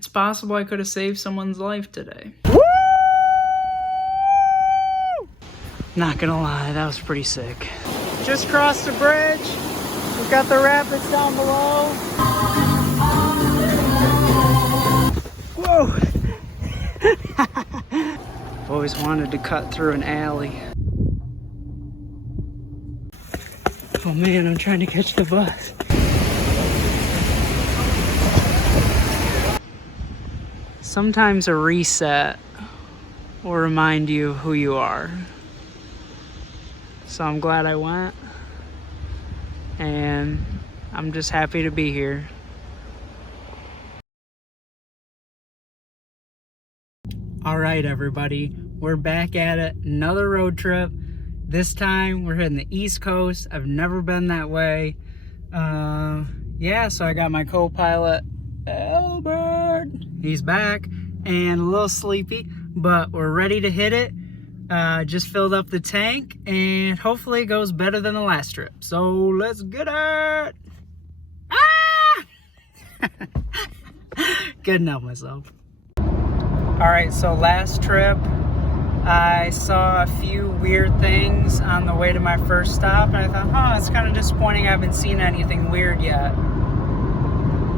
It's possible I could have saved someone's life today. Not gonna lie, that was pretty sick. Just crossed the bridge. We've got the rapids down below. Whoa! Always wanted to cut through an alley. Oh man, I'm trying to catch the bus. Sometimes a reset will remind you who you are. So I'm glad I went. And I'm just happy to be here. All right, everybody, we're back at it. Another road trip. This time we're hitting the East Coast. I've never been that way. Yeah, so I got my co-pilot, Albert. He's back and a little sleepy, but we're ready to hit it. Just filled up the tank and hopefully it goes better than the last trip. So let's get it. Ah! Couldn't help myself. All right, so last trip, I saw a few weird things on the way to my first stop, and I thought, it's kind of disappointing I haven't seen anything weird yet.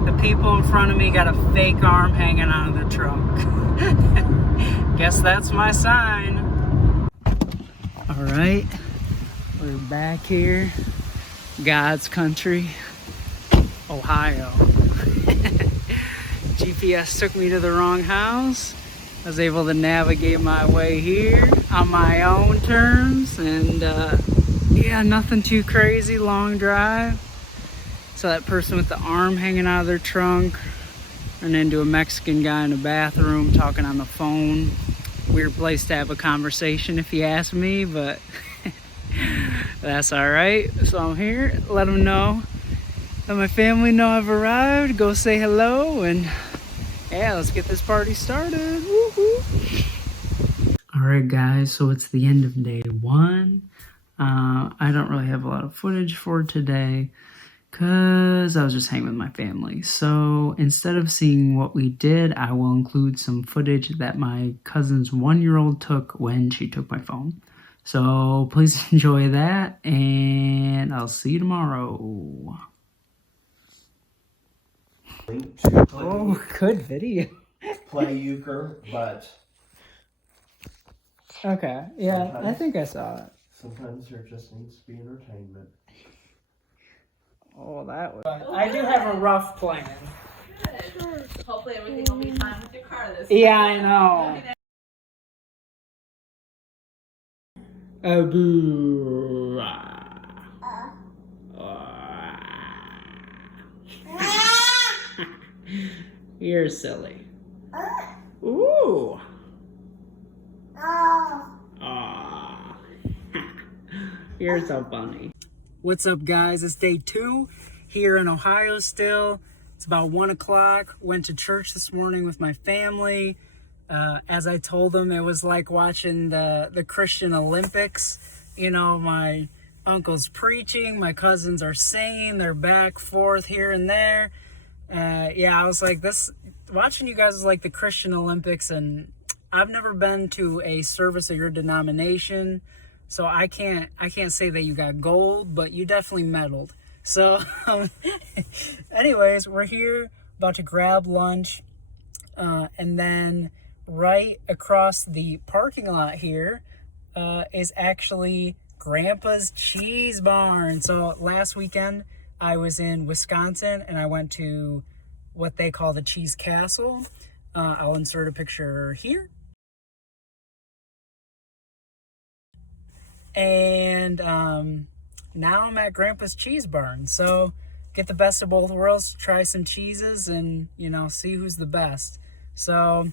The people in front of me got a fake arm hanging out of the trunk. Guess that's my sign. All right, we're back here. God's country, Ohio. GPS took me to the wrong house. I was able to navigate my way here on my own terms, and yeah, nothing too crazy, long drive. So that person with the arm hanging out of their trunk, ran into a Mexican guy in a bathroom talking on the phone. Weird place to have a conversation if you ask me, but that's all right. So I'm here, let them know, let my family know I've arrived, go say hello, and yeah, let's get this party started. Woo-hoo. All right, guys, so it's the end of day one. I don't really have a lot of footage for today because I was just hanging with my family. So instead of seeing what we did, I will include some footage that my cousin's 1-year-old took when she took my phone. So please enjoy that, and I'll see you tomorrow. Oh, good video. Play euchre, but okay, yeah, I think I saw it. sometimes there just needs to be entertainment. Oh, that was... I do have a rough plan. Good. Hopefully everything will be fine with your car this time. Yeah, I know. Boo. You're silly. Ooh. Aw. You're so funny. What's up, guys? It's day 2 here in Ohio still. It's about 1 o'clock. Went to church this morning with my family. As I told them, it was like watching the Christian Olympics. You know, my uncle's preaching, my cousins are singing, they're back, forth, here and there. Yeah, I was like, watching you guys is like the Christian Olympics, and I've never been to a service of your denomination, so I can't say that you got gold, but you definitely medaled. So, anyways, we're here, about to grab lunch, and then right across the parking lot here is actually Grandpa's Cheese Barn. So last weekend, I was in Wisconsin and I went to what they call the Cheese Castle. I'll insert a picture here. And now I'm at Grandpa's Cheese Barn. So get the best of both worlds, try some cheeses, and see who's the best. So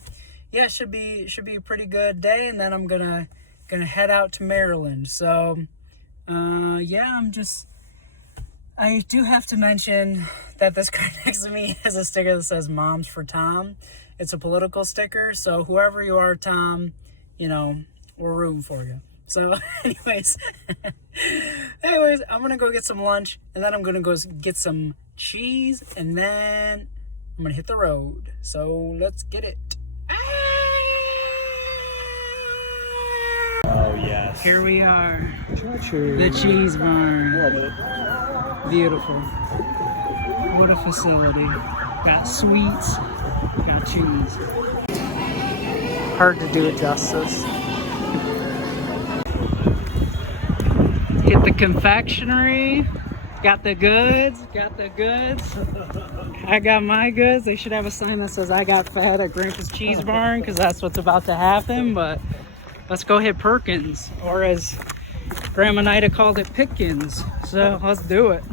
yeah, should be a pretty good day, and then I'm gonna head out to Maryland. So yeah, I do have to mention that this car next to me has a sticker that says "Moms for Tom." It's a political sticker, so whoever you are, Tom, we're rooting for you. So anyways, I'm gonna go get some lunch, and then I'm gonna go get some cheese, and then I'm gonna hit the road. So let's get it. Oh, yes. Here we are. The cheese barn. Beautiful. What a facility. Got sweets, got cheese. Hard to do it justice. Hit the confectionery. Got the goods. I got my goods. They should have a sign that says I got fat at Grandpa's Cheese Barn, because that's what's about to happen. But let's go hit Perkins, or as Grandma Nida called it, Pickens. So let's do it.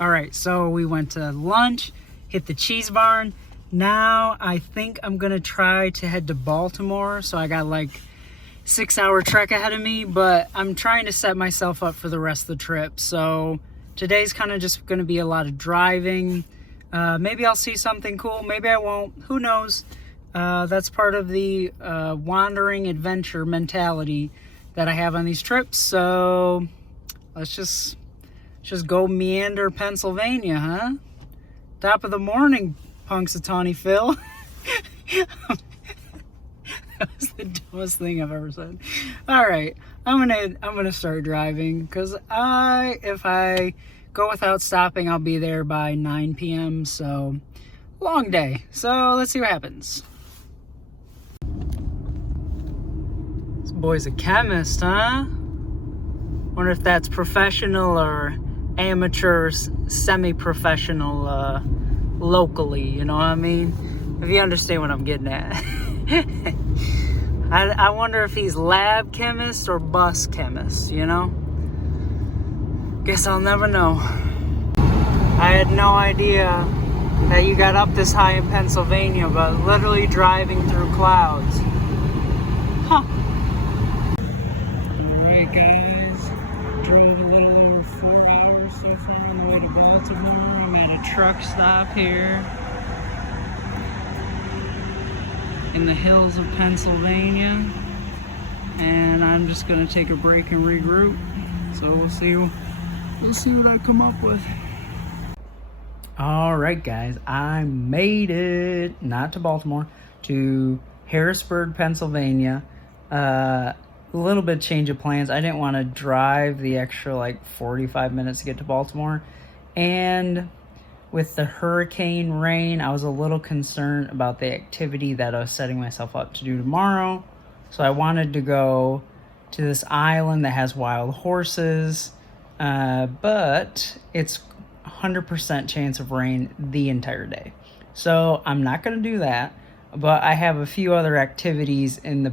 All right, so we went to lunch, hit the Cheese Barn. Now I think I'm gonna try to head to Baltimore. So I got like 6-hour trek ahead of me, but I'm trying to set myself up for the rest of the trip. So today's kind of just gonna be a lot of driving. Maybe I'll see something cool, maybe I won't, who knows. That's part of the wandering adventure mentality that I have on these trips. So let's just go meander Pennsylvania, huh? Top of the morning, Punxsutawney Phil. That was the dumbest thing I've ever said. All right, I'm gonna start driving, because if I go without stopping, I'll be there by 9 p.m. So long day. So let's see what happens. This boy's a chemist, huh? Wonder if that's professional or amateur, semi-professional, locally. You know what I mean? If you understand what I'm getting at. I wonder if he's lab chemist or bus chemist, you know? Guess I'll never know. I had no idea that you got up this high in Pennsylvania, but literally driving through clouds. Huh. Alright guys, drove a little over 4 hours so far on the way to Baltimore. I'm at a truck stop here in the hills of Pennsylvania, and I'm just gonna take a break and regroup. So we'll see what I come up with. All right, guys, I made it, not to Baltimore, to Harrisburg, Pennsylvania. A little bit change of plans. I didn't want to drive the extra like 45 minutes to get to Baltimore, and with the hurricane rain, I was a little concerned about the activity that I was setting myself up to do tomorrow. So I wanted to go to this island that has wild horses, but it's 100% chance of rain the entire day. So I'm not going to do that, but I have a few other activities in the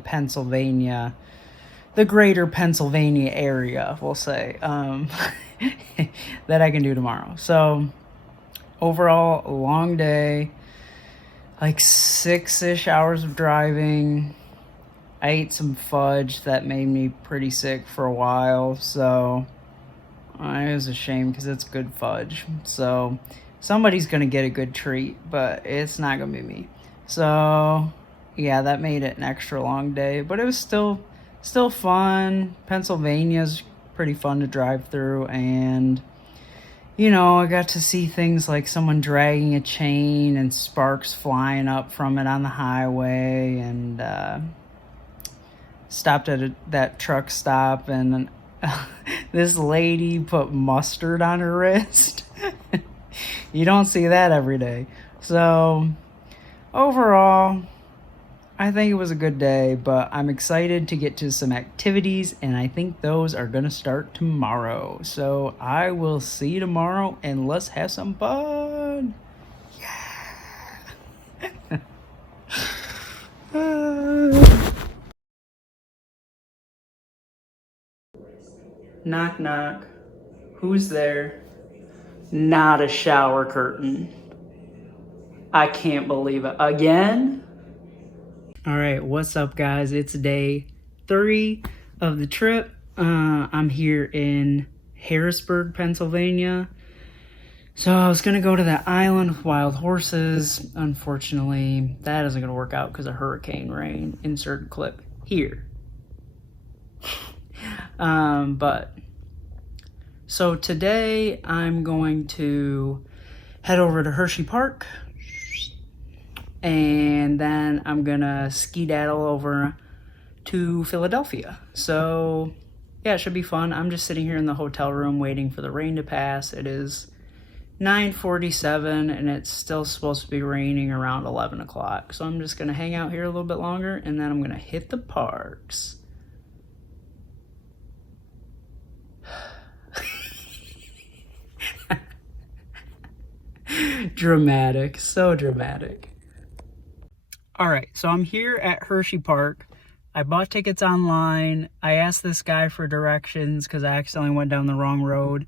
greater Pennsylvania area, we'll say, that I can do tomorrow. So overall, a long day, like 6-ish hours of driving. I ate some fudge that made me pretty sick for a while, so it was a shame because it's good fudge. So somebody's going to get a good treat, but it's not going to be me. So yeah, that made it an extra long day, but it was still fun. Pennsylvania's pretty fun to drive through, and you know, I got to see things like someone dragging a chain and sparks flying up from it on the highway, and stopped at that truck stop, and this lady put mustard on her wrist. You don't see that every day. So overall, I think it was a good day, but I'm excited to get to some activities, and I think those are going to start tomorrow. So I will see you tomorrow, and let's have some fun. Yeah. Knock, knock. Who's there? Not a shower curtain. I can't believe it. Again? All right, what's up, guys? It's day 3 of the trip. I'm here in Harrisburg, Pennsylvania. So I was gonna go to that island with wild horses. Unfortunately, that isn't gonna work out because of hurricane rain. Insert clip here. But so today I'm going to head over to Hershey Park and then I'm gonna skedaddle over to Philadelphia. So yeah, it should be fun. I'm just sitting here in the hotel room waiting for the rain to pass. It is 9:47 and it's still supposed to be raining around 11 o'clock. So I'm just gonna hang out here a little bit longer and then I'm gonna hit the parks. Dramatic, so dramatic. All right, so I'm here at Hershey Park. I bought tickets online. I asked this guy for directions because I accidentally went down the wrong road.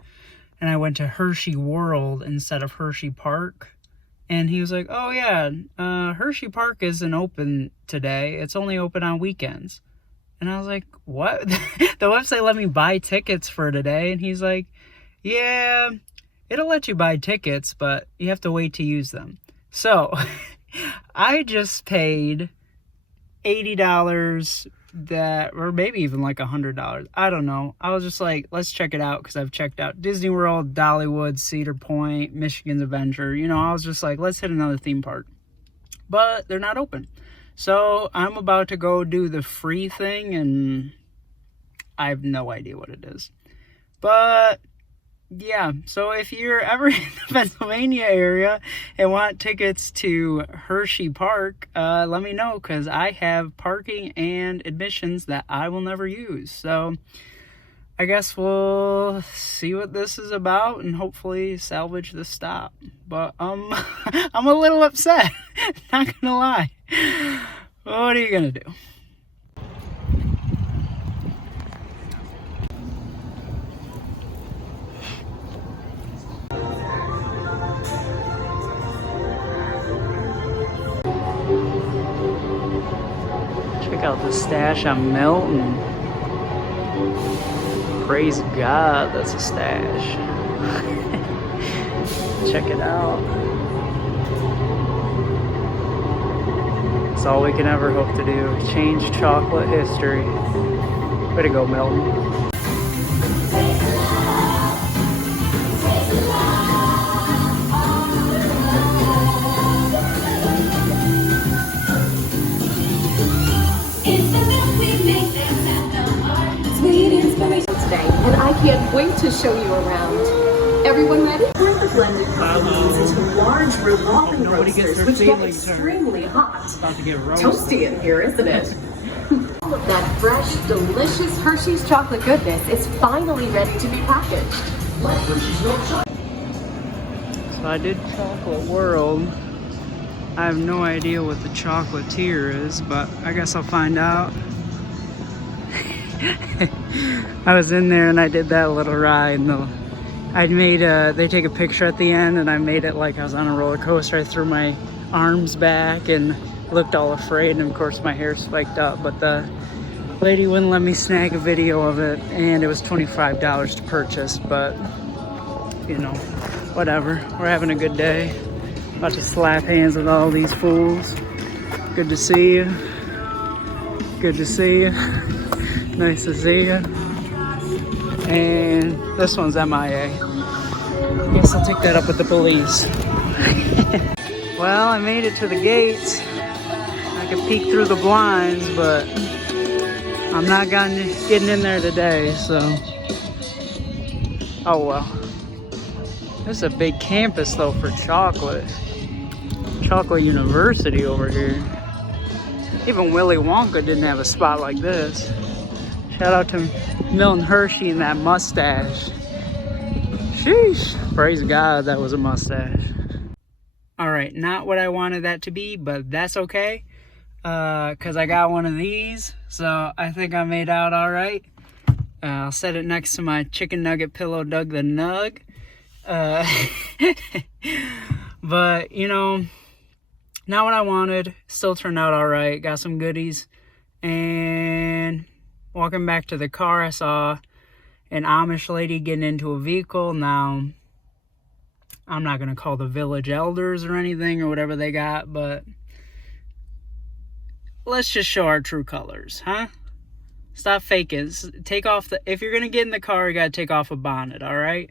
And I went to Hershey World instead of Hershey Park. And he was like, oh yeah, Hershey Park isn't open today. It's only open on weekends. And I was like, what? The website let me buy tickets for today. And he's like, yeah, it'll let you buy tickets, but you have to wait to use them. So I just paid $80 or maybe even like $100. I don't know. I was just like, let's check it out because I've checked out Disney World, Dollywood, Cedar Point, Michigan's Adventure. You know, I was just like, let's hit another theme park. But they're not open. So I'm about to go do the free thing and I have no idea what it is. But yeah, so if you're ever in the Pennsylvania area and want tickets to Hershey Park, let me know because I have parking and admissions that I will never use. So I guess we'll see what this is about and hopefully salvage the stop. But I'm a little upset, not gonna lie. What are you gonna do? Check out the stash on Milton. Praise God, that's a stash. Check it out. It's all we can ever hope to do. Change chocolate history. Way to go, Milton. Today, and I can't wait to show you around. Everyone ready? Pour the blended coffees into large revolving roasters, which get extremely hot. About to get roasted. Toasty in here, isn't it? All of that fresh, delicious Hershey's chocolate goodness is finally ready to be packaged. Like Hershey's milk chocolate. So I did Chocolate World. I have no idea what the chocolatier is, but I guess I'll find out. I was in there and I did that little ride and I made they take a picture at the end and I made it like I was on a roller coaster. I threw my arms back and looked all afraid and of course my hair spiked up, but the lady wouldn't let me snag a video of it and it was $25 to purchase, but you know, whatever. We're having a good day. About to slap hands with all these fools. Good to see you. Good to see you. Nice to see you. And this one's MIA. Guess I'll take that up with the police. Well, I made it to the gates. I could peek through the blinds, but I'm not getting in there today, so. Oh well. This is a big campus though for chocolate. Chocolate University over here. Even Willy Wonka didn't have a spot like this. Shout out to Milton Hershey and that mustache. Sheesh. Praise God that was a mustache. Alright, not what I wanted that to be, but that's okay. Because I got one of these, so I think I made out alright. I'll set it next to my chicken nugget pillow, Doug the Nug. But, you know, not what I wanted. Still turned out alright. Got some goodies. And walking back to the car, I saw an Amish lady getting into a vehicle. Now, I'm not going to call the village elders or anything or whatever they got, but let's just show our true colors, huh? Stop faking. Take off the, if you're going to get in the car, you got to take off a bonnet, all right?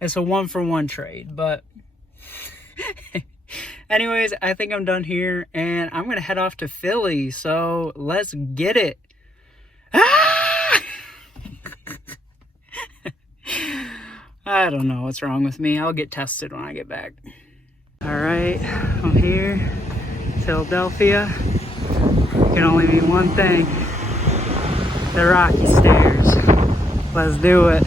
It's a 1-for-1 trade, but Anyways, I think I'm done here, and I'm gonna head off to Philly. So let's get it. Ah! I don't know what's wrong with me. I'll get tested when I get back. All right, I'm here, Philadelphia. Can only mean one thing: the Rocky Stairs. Let's do it.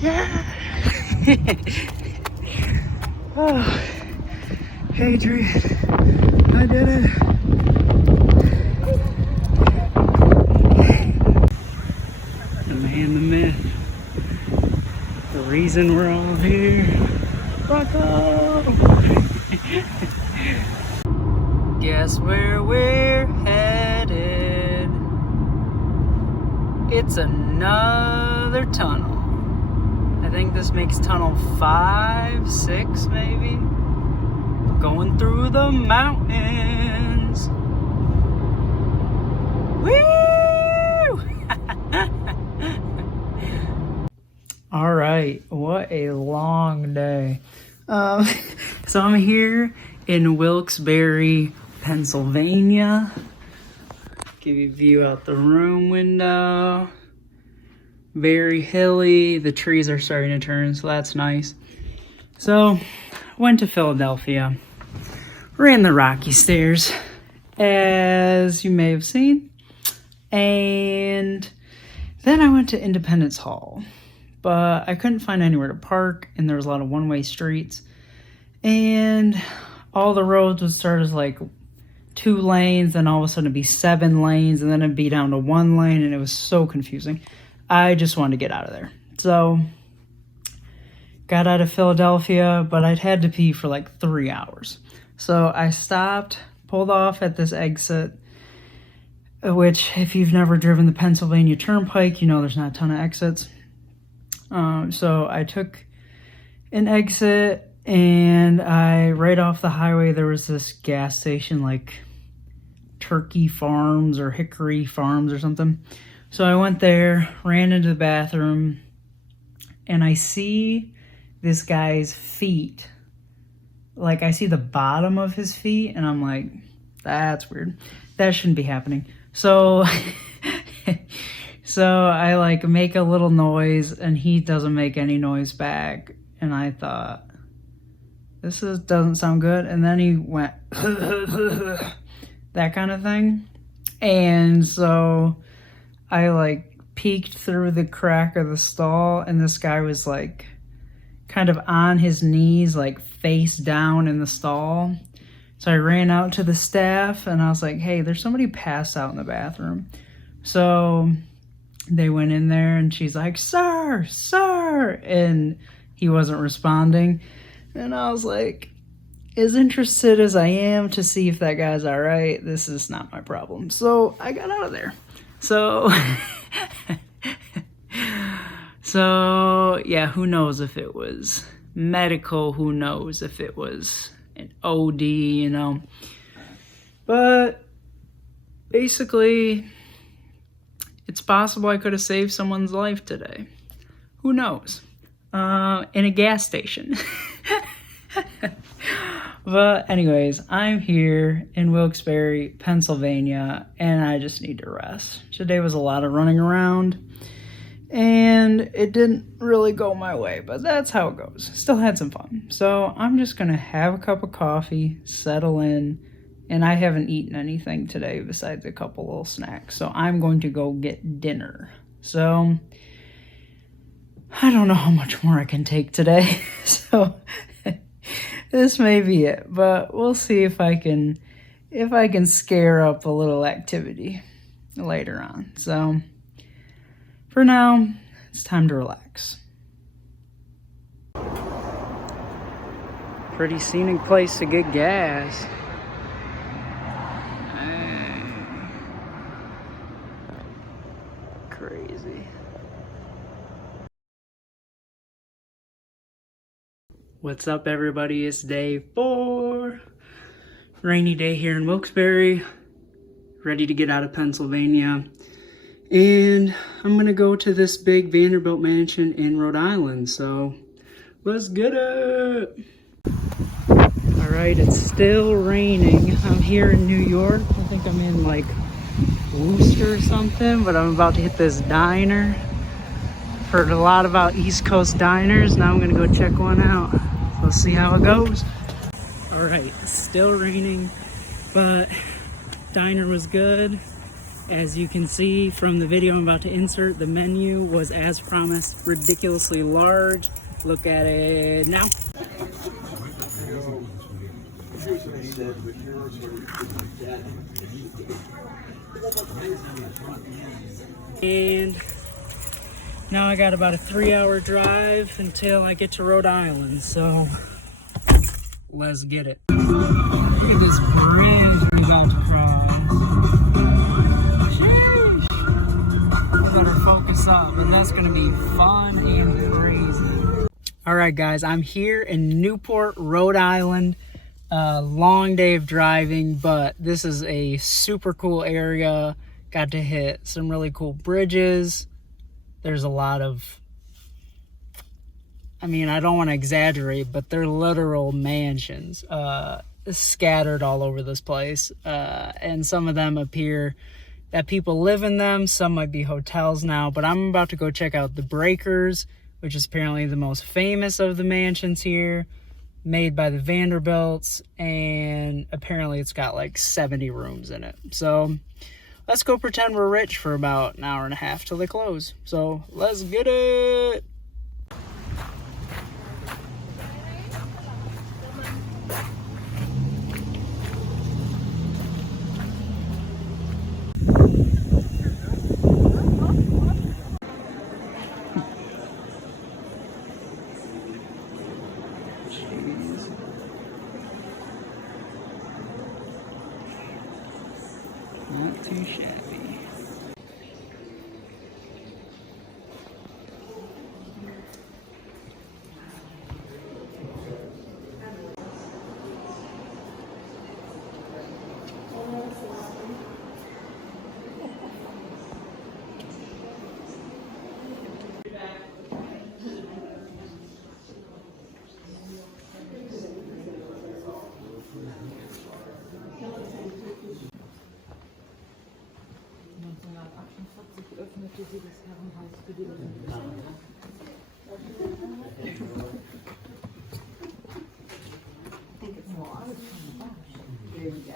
Yeah. Oh, Adrian, I did it. The man, the myth, the reason we're all here. Rocco! Guess where we're headed? It's another tunnel. I think this makes tunnel 5, 6 maybe. Going through the mountains. Woo! All right, what a long day. So I'm here in Wilkes-Barre, Pennsylvania. Give you a view out the room window. Very hilly. The trees are starting to turn, so that's nice. So, went to Philadelphia. Ran the Rocky Stairs, as you may have seen. And then I went to Independence Hall. But I couldn't find anywhere to park, and there was a lot of one-way streets. And all the roads would start as like 2 lanes, then all of a sudden it'd be 7 lanes, and then it'd be down to 1 lane, and it was so confusing. I just wanted to get out of there. So, got out of Philadelphia, but I'd had to pee for like 3 hours. So I stopped, pulled off at this exit, which if you've never driven the Pennsylvania Turnpike, you know there's not a ton of exits. So I took an exit, and right off the highway, there was this gas station like Turkey Farms or Hickory Farms or something. So I went there, ran into the bathroom, and I see this guy's feet. Like, I see the bottom of his feet, and I'm like, that's weird. That shouldn't be happening. So, so I like make a little noise, and he doesn't make any noise back. And I thought, doesn't sound good. And then he went, that kind of thing. And so I like peeked through the crack of the stall, and this guy was like kind of on his knees, like face down in the stall. So I ran out to the staff, and I was like, hey, there's somebody passed out in the bathroom. So they went in there, and she's like, sir, and he wasn't responding. And I was like, as interested as I am to see if that guy's all right, this is not my problem. So I got out of there. So, so yeah, who knows if it was medical, who knows if it was an OD, you know. But basically, it's possible I could have saved someone's life today. Who knows? In a gas station. But anyways, I'm here in Wilkes-Barre, Pennsylvania, and I just need to rest. Today was a lot of running around, and it didn't really go my way, but that's how it goes. Still had some fun. So I'm just going to have a cup of coffee, settle in, and I haven't eaten anything today besides a couple little snacks. So I'm going to go get dinner. So I don't know how much more I can take today. So this may be it, but we'll see if I can scare up a little activity later on. So for now, it's time to relax. Pretty scenic place to get gas. Crazy. What's up, everybody? It's day 4. Rainy day here in Wilkes-Barre. Ready to get out of Pennsylvania. And I'm gonna go to this big Vanderbilt mansion in Rhode Island. So let's get it. All right, it's still raining. I'm here in New York. I think I'm in like Worcester or something, but I'm about to hit this diner. Heard a lot about East Coast diners. Now I'm gonna go check one out. So let's see how it goes. All right, it's still raining, but diner was good. As you can see from the video I'm about to insert, the menu was, as promised, ridiculously large. Look at it now. And now I got about a 3-hour drive until I get to Rhode Island, so let's get it. Look at this bridge we're about to cross. Sheesh. Better focus up, but that's gonna be fun and crazy. All right, guys, I'm here in Newport, Rhode Island. Long day of driving, but this is a super cool area. Got to hit some really cool bridges. There's a lot of, I mean, I don't want to exaggerate, but they're literal mansions scattered all over this place. And some of them appear that people live in them. Some might be hotels now, but I'm about to go check out the Breakers, which is apparently the most famous of the mansions here, made by the Vanderbilts, and apparently it's got like 70 rooms in it. So let's go pretend we're rich for about an hour and a half till they close. So let's get it. Not too shabby. Öffnete sie das Herrenhaus für die Besucher. I think it's more honest from the bash. There we go.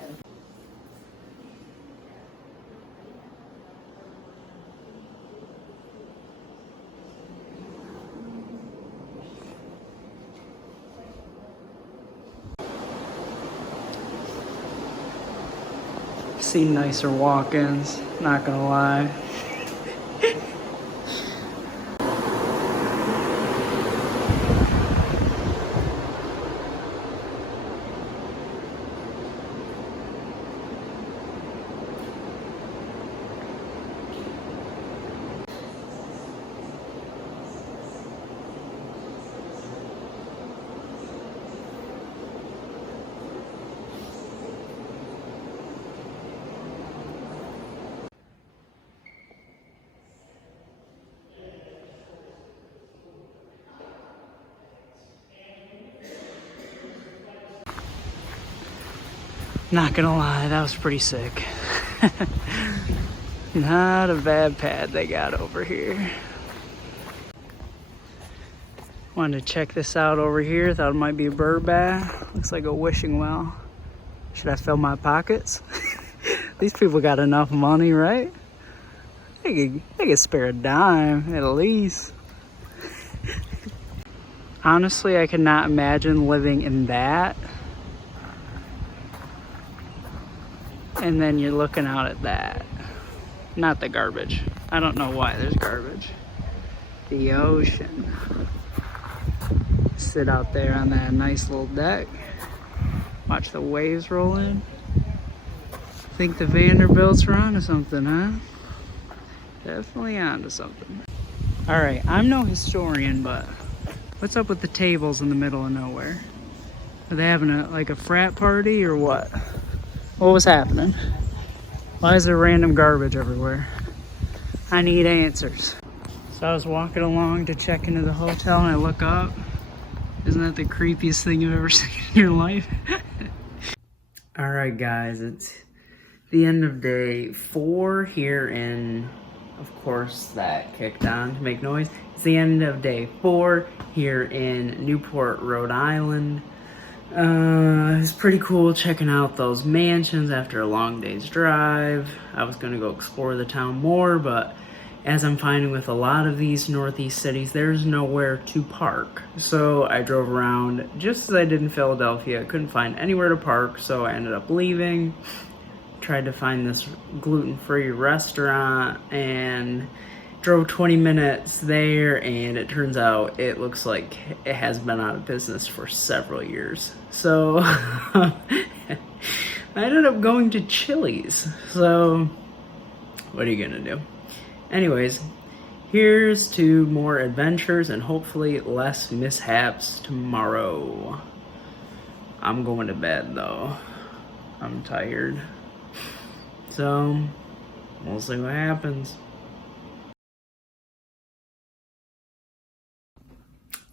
Seen nicer walk-ins, not gonna lie. Not gonna lie, that was pretty sick. Not a bad pad they got over here. Wanted to check this out over here. Thought it might be a bird bath. Looks like a wishing well. Should I fill my pockets? These people got enough money, right? They could spare a dime at least. Honestly, I could not imagine living in that. And then you're looking out at that. not the garbage. I don't know why there's garbage. The ocean. Sit out there on that nice little deck. Watch the waves roll in. Think the Vanderbilts are onto something, huh? Definitely onto something. All right, I'm no historian, but what's up with the tables in the middle of nowhere? Are they having a frat party or what? What was happening? Why is there random garbage everywhere? I need answers. So I was walking along to check into the hotel and I look up. Isn't that the creepiest thing you've ever seen in your life? All right, guys, it's the end of day 4 here in, of course, that kicked on to make noise. It's the end of day 4 here in Newport, Rhode Island. It's pretty cool checking out those mansions after a long day's drive. I was gonna go explore the town more, but as I'm finding with a lot of these northeast cities, there's nowhere to park. So I drove around just as I did in Philadelphia. I couldn't find anywhere to park, so I ended up leaving. Tried to find this gluten-free restaurant and drove 20 minutes there, and it turns out it looks like it has been out of business for several years. So I ended up going to Chili's. So what are you gonna do? Anyways, here's to more adventures and hopefully less mishaps tomorrow. I'm going to bed though. I'm tired. So we'll see what happens.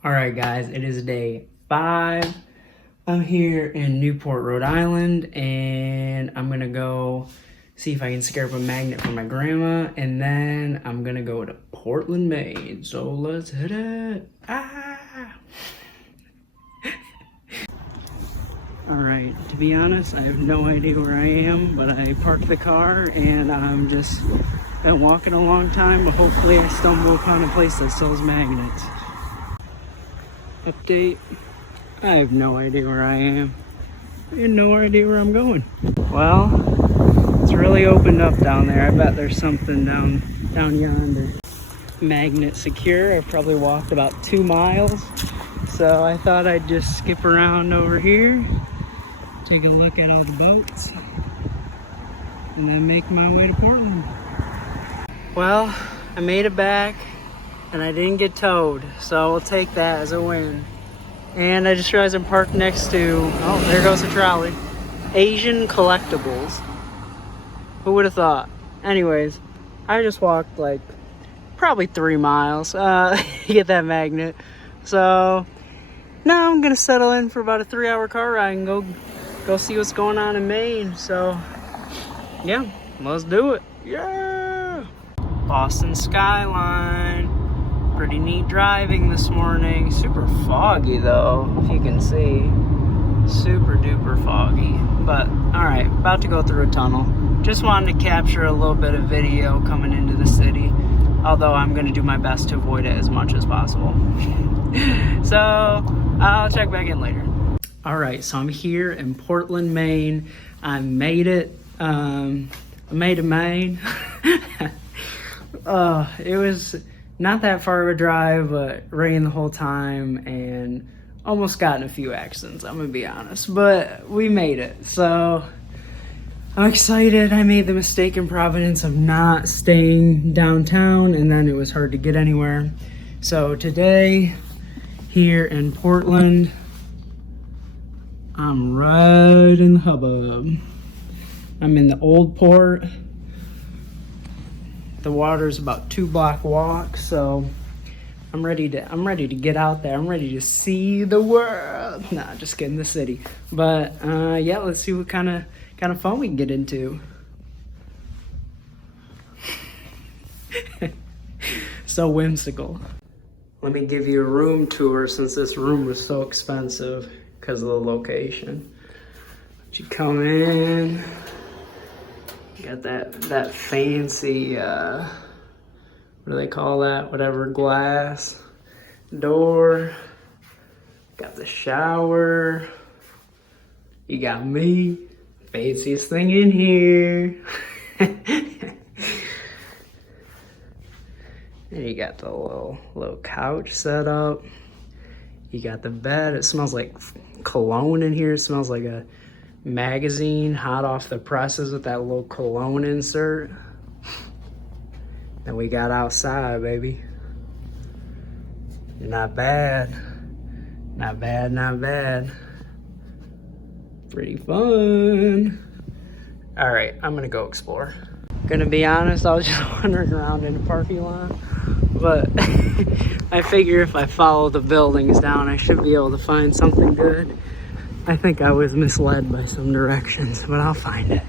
All right, guys, it is day 5. I'm here in Newport, Rhode Island, and I'm gonna go see if I can scare up a magnet for my grandma, and then I'm gonna go to Portland, Maine. So let's hit it. All right, to be honest, I have no idea where I am, but I parked the car and I'm just been walking a long time, but hopefully I stumble upon a place that sells magnets. Update, I have no idea where I am. I have no idea where I'm going. Well, it's really opened up down there. I bet there's something down yonder. Magnet secure. I've probably walked about 2 miles. So I thought I'd just skip around over here, take a look at all the boats, and then make my way to Portland. Well, I made it back and I didn't get towed, so we'll take that as a win. And I just realized I'm parked next to, oh, there goes the trolley. Asian Collectibles. Who would have thought? Anyways, I just walked like probably 3 miles to get that magnet. So now I'm gonna settle in for about a 3-hour car ride and go see what's going on in Maine. So yeah, let's do it. Yeah! Boston skyline. Pretty neat driving this morning. Super foggy though, if you can see. Super duper foggy. But alright, about to go through a tunnel. Just wanted to capture a little bit of video coming into the city. Although I'm gonna do my best to avoid it as much as possible. So I'll check back in later. Alright, so I'm here in Portland, Maine. I made it. I made it, Maine. It was not that far of a drive, but rain the whole time and almost got in a few accidents, I'm gonna be honest, but we made it. So I'm excited. I made the mistake in Providence of not staying downtown, and then it was hard to get anywhere. So today, here in Portland, I'm right in the hubbub. I'm in the old port. The water's about 2-block walk, so I'm ready to get out there. I'm ready to see the world. Nah, just kidding, the city. But yeah, let's see what kind of fun we can get into. So whimsical. Let me give you a room tour since this room was so expensive because of the location. But you come in. Got that fancy, what do they call that? Whatever, glass door. Got the shower. You got me. Fanciest thing in here. And you got the little couch set up. You got the bed. It smells like cologne in here. It smells like a magazine hot off the presses with that little cologne insert. Then we got outside, baby. Not bad. Not bad, not bad. Pretty fun. All right, I'm gonna go explore. Gonna be honest, I was just wandering around in the parking lot, but I figure if I follow the buildings down, I should be able to find something good. I think I was misled by some directions, but I'll find it.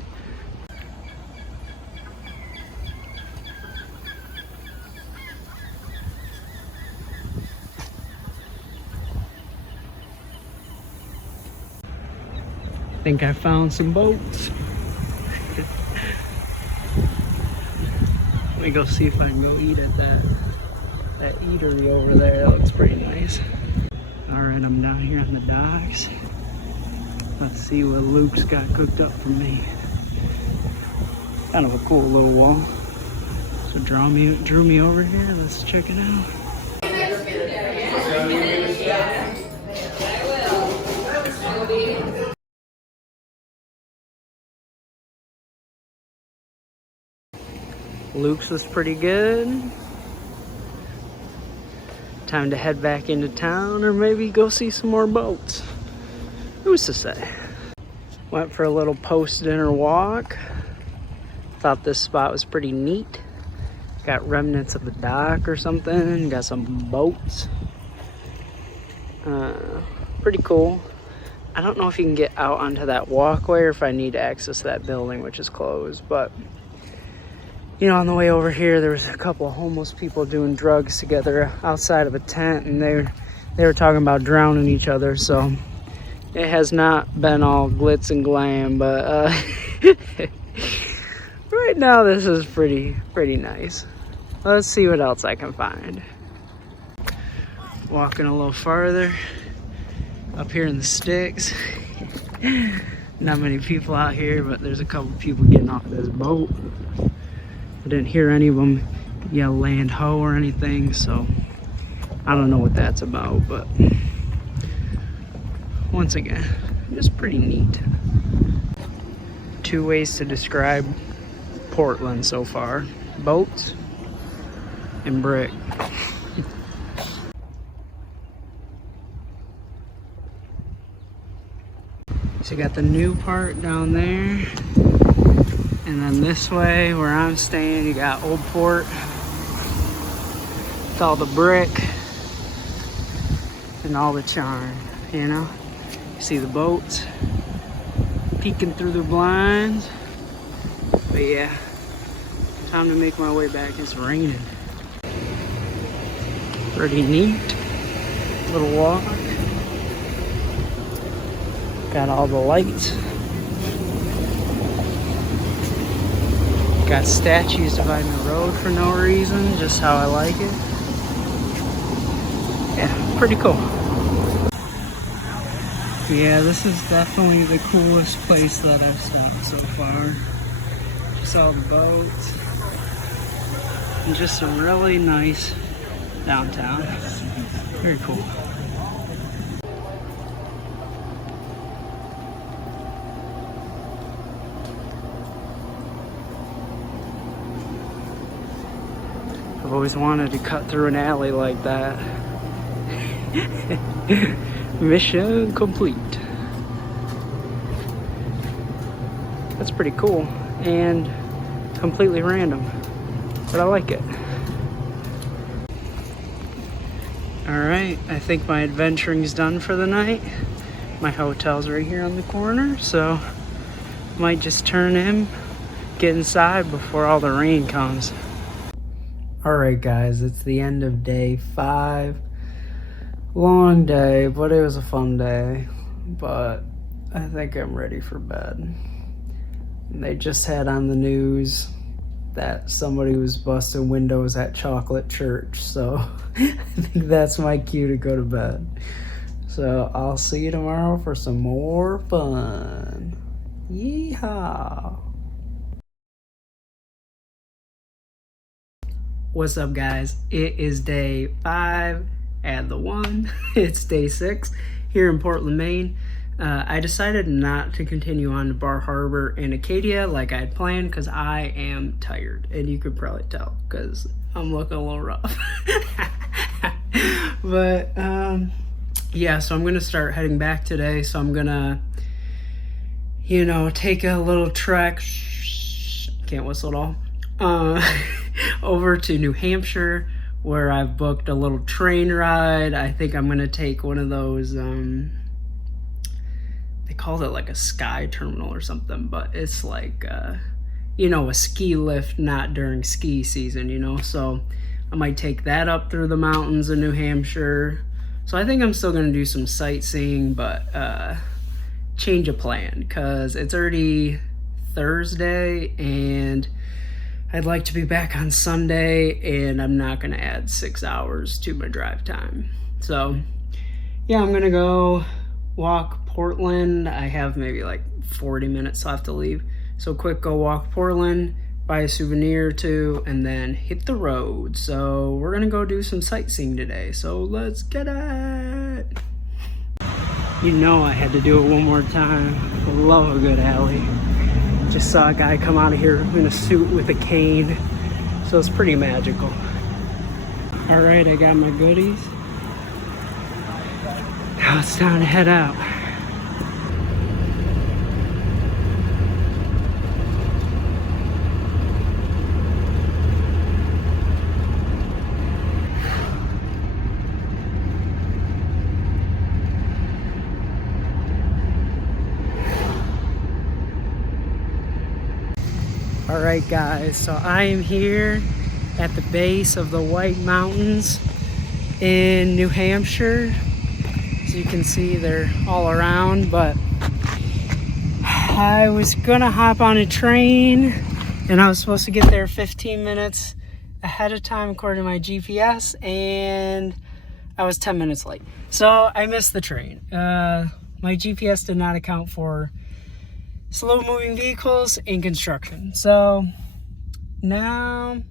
I think I found some boats. Let me go see if I can go eat at that eatery over there. That looks pretty nice. All right, I'm down here on the docks. Let's see what Luke's got cooked up for me. Kind of a cool little wall. So drew me over here. Let's check it out. Luke's was pretty good. Time to head back into town or maybe go see some more boats. Who's to say? Went for a little post-dinner walk. Thought this spot was pretty neat. Got remnants of the dock or something. Got some boats. Pretty cool. I don't know if you can get out onto that walkway or if I need to access that building, which is closed, but you know, on the way over here, there was a couple of homeless people doing drugs together outside of a tent, and they were talking about drowning each other. So it has not been all glitz and glam, but right now this is pretty nice. Let's see what else I can find. Walking a little farther up here in the sticks. Not many people out here, but there's a couple people getting off this boat. I didn't hear any of them yell land ho or anything, so I don't know what that's about, but once again, just pretty neat. 2 ways to describe Portland so far: boats and brick. So you got the new part down there. And then this way, where I'm staying, you got Old Port. With all the brick and all the charm, you know? You see the boats peeking through the blinds. But yeah, time to make my way back. It's raining. Pretty neat. Little walk. Got all the lights. Got statues dividing the road for no reason, just how I like it. Yeah, pretty cool. Yeah, this is definitely the coolest place that I've spent so far. Just all the boats. And just a really nice downtown. Very cool. I've always wanted to cut through an alley like that. Mission complete. That's pretty cool and completely random, but I like it. Alright, I think my adventuring's done for the night. My hotel's right here on the corner, so might just turn in, get inside before all the rain comes. Alright guys, it's the end of day 5. Long day, but it was a fun day. But I think I'm ready for bed. And they just had on the news that somebody was busting windows at Chocolate Church. So I think that's my cue to go to bed. So I'll see you tomorrow for some more fun. Yeehaw! What's up, guys? It is day 5, add the 1. It's day 6 here in Portland, Maine. I decided not to continue on to Bar Harbor and Acadia like I had planned because I am tired, and you could probably tell because I'm looking a little rough. But yeah, so I'm gonna start heading back today. So I'm gonna, you know, take a little trek. Can't whistle at all. Over to New Hampshire, where I've booked a little train ride. I think I'm gonna take one of those, they called it like a sky terminal or something, but it's like, you know, a ski lift, not during ski season, you know, so I might take that up through the mountains of New Hampshire. So I think I'm still gonna do some sightseeing, but change of plan, because it's already Thursday and I'd like to be back on Sunday, and I'm not gonna add 6 hours to my drive time. So yeah, I'm gonna go walk Portland. I have maybe like 40 minutes left to leave. So quick, go walk Portland, buy a souvenir or two, and then hit the road. So we're gonna go do some sightseeing today. So let's get it. You know I had to do it one more time. I love a good alley. Just saw a guy come out of here in a suit with a cane, so it's pretty magical. All right, I got my goodies. Now it's time to head out. All right, guys, so I am here at the base of the White Mountains in New Hampshire. As you can see, they're all around, but I was gonna hop on a train and I was supposed to get there 15 minutes ahead of time according to my GPS, and I was 10 minutes late. So I missed the train. My GPS did not account for slow moving vehicles in construction. So now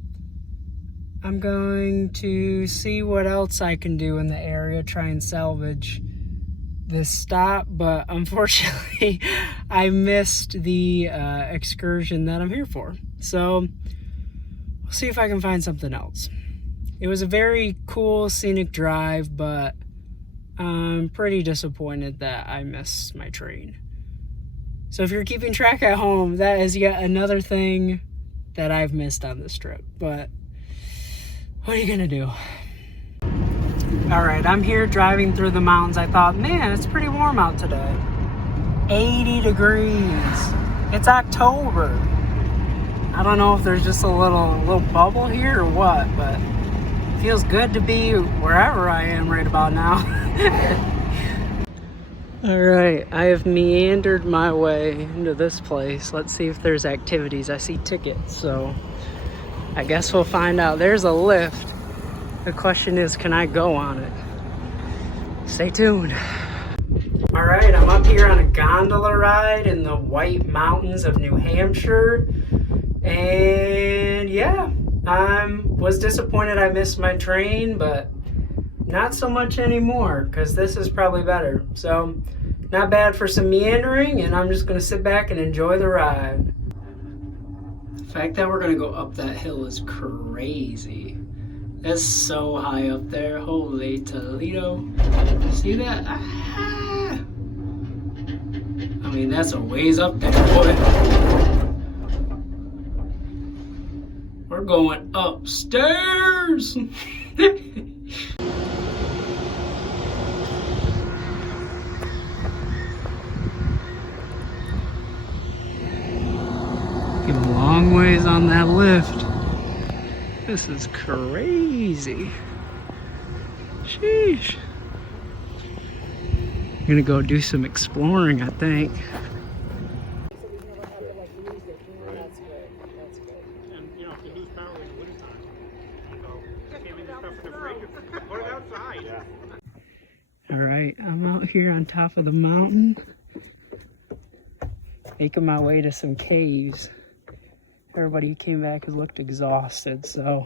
I'm going to see what else I can do in the area, try and salvage this stop, but unfortunately I missed the excursion that I'm here for. So we'll see if I can find something else. It was a very cool scenic drive, but I'm pretty disappointed that I missed my train. So if you're keeping track at home, that is yet another thing that I've missed on this trip. But what are you gonna do? All right, I'm here driving through the mountains. I thought, man, it's pretty warm out today. 80 degrees. It's October. I don't know if there's just a little bubble here or what, but it feels good to be wherever I am right about now. All right, I have meandered my way into this place. Let's see if there's activities. I see tickets, so I guess we'll find out. There's a lift. The question is, can I go on it? Stay tuned. All right, I'm up here on a gondola ride in the White Mountains of New Hampshire. And yeah, I was disappointed I missed my train, but not so much anymore, because this is probably better. So not bad for some meandering, and I'm just gonna sit back and enjoy the ride. The fact that we're gonna go up that hill is crazy. That's so high up there. Holy Toledo. See that? Ah! I mean, that's a ways up there, boy. We're going upstairs. Get a long ways on that lift. This is crazy. Sheesh. I'm gonna go do some exploring, I think. And you know, if you lose power in the wintertime, so can't leave your stuff in the fridge. Put it outside. Yeah. All right, I'm out here on top of the mountain, making my way to some caves. Everybody who came back has looked exhausted, so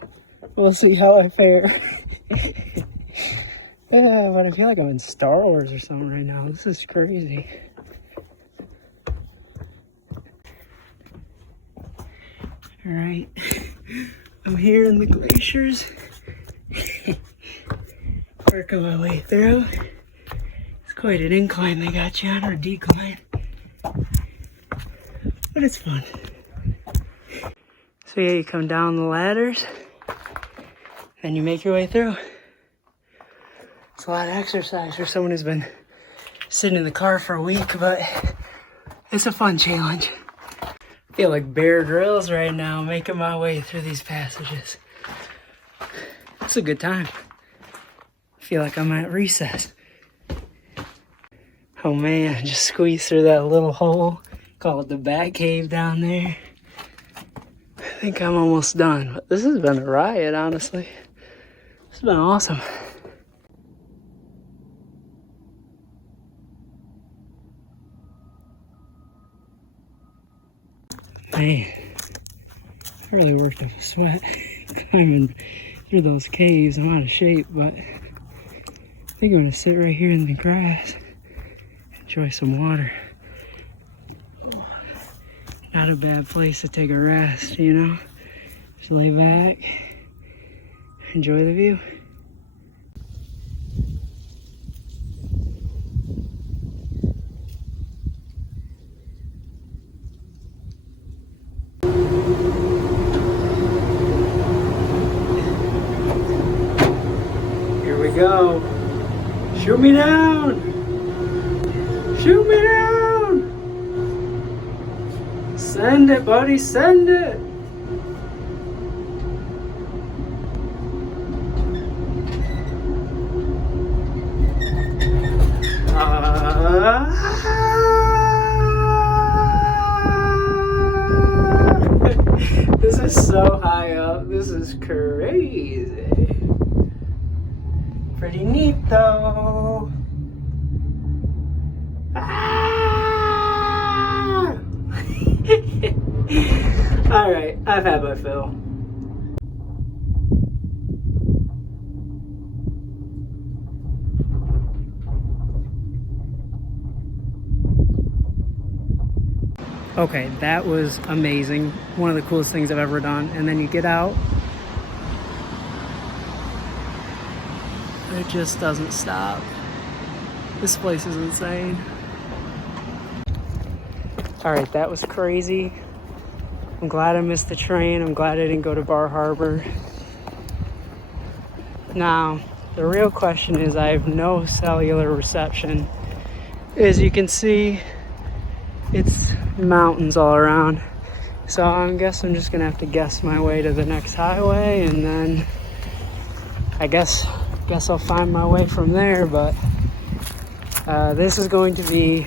We'll see how I fare. Yeah, but I feel like I'm in Star Wars or something right now. This is crazy. All right, I'm here in the glaciers. Working my way through. It's quite an incline they got you on, or a decline. But it's fun. So yeah, you come down the ladders, then you make your way through. It's a lot of exercise for someone who's been sitting in the car for a week, but it's a fun challenge. I feel like Bear Grylls right now, making my way through these passages. It's a good time. I feel like I'm at recess. Oh man, just squeeze through that little hole. Call it the Bat Cave down there. I think I'm almost done, but this has been a riot, honestly. It's been awesome. Man, I really worked up a sweat climbing through those caves. I'm out of shape, but I think I'm gonna sit right here in the grass, enjoy some water. Not a bad place to take a rest, you know? Just lay back, enjoy the view. Here we go. Shoot me down! Shoot me down! Send it, buddy, send it! This is so high up. This is crazy. Pretty neat though. Ah! All right, I've had my fill. Okay, that was amazing. One of the coolest things I've ever done. And then you get out. It just doesn't stop. This place is insane. All right, that was crazy. I'm glad I missed the train. I'm glad I didn't go to Bar Harbor. Now, the real question is I have no cellular reception. As you can see, it's mountains all around. So I guess I'm just gonna have to guess my way to the next highway, and then I guess I'll find my way from there. But this is going to be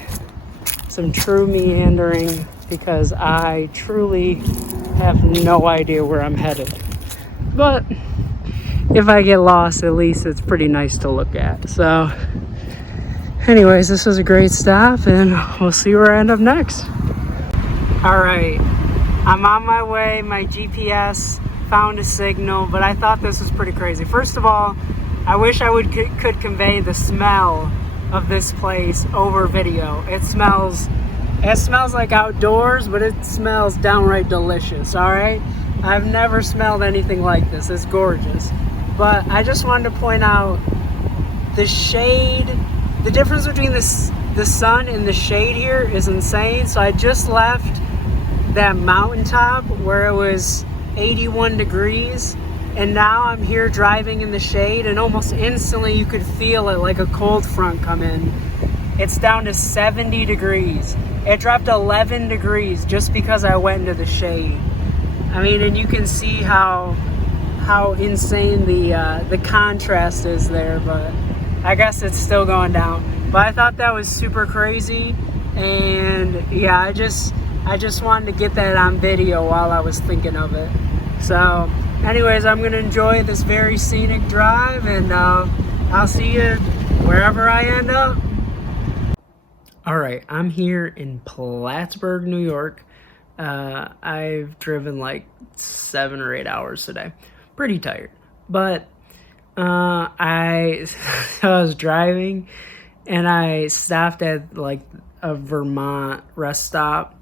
some true meandering because I truly have no idea where I'm headed. But if I get lost, at least it's pretty nice to look at. So anyways, this was a great stop, and we'll see where I end up next. All right, I'm on my way. My GPS found a signal, but I thought this was pretty crazy. First of all, I wish I could convey the smell of this place over video. It smells like outdoors, but it smells downright delicious, all right? I've never smelled anything like this. It's gorgeous. But I just wanted to point out the shade, the difference between the sun and the shade here is insane. So I just left that mountaintop where it was 81 degrees, and now I'm here driving in the shade, and almost instantly you could feel it like a cold front come in. It's down to 70 degrees. It dropped 11 degrees just because I went into the shade. I mean, and you can see how insane the contrast is there, but I guess it's still going down. But I thought that was super crazy, and yeah, I just wanted to get that on video while I was thinking of it. So anyways, I'm gonna enjoy this very scenic drive, and I'll see you wherever I end up. All right, I'm here in Plattsburgh, New York. I've driven like 7 or 8 hours today. Pretty tired. But I was driving and I stopped at like a Vermont rest stop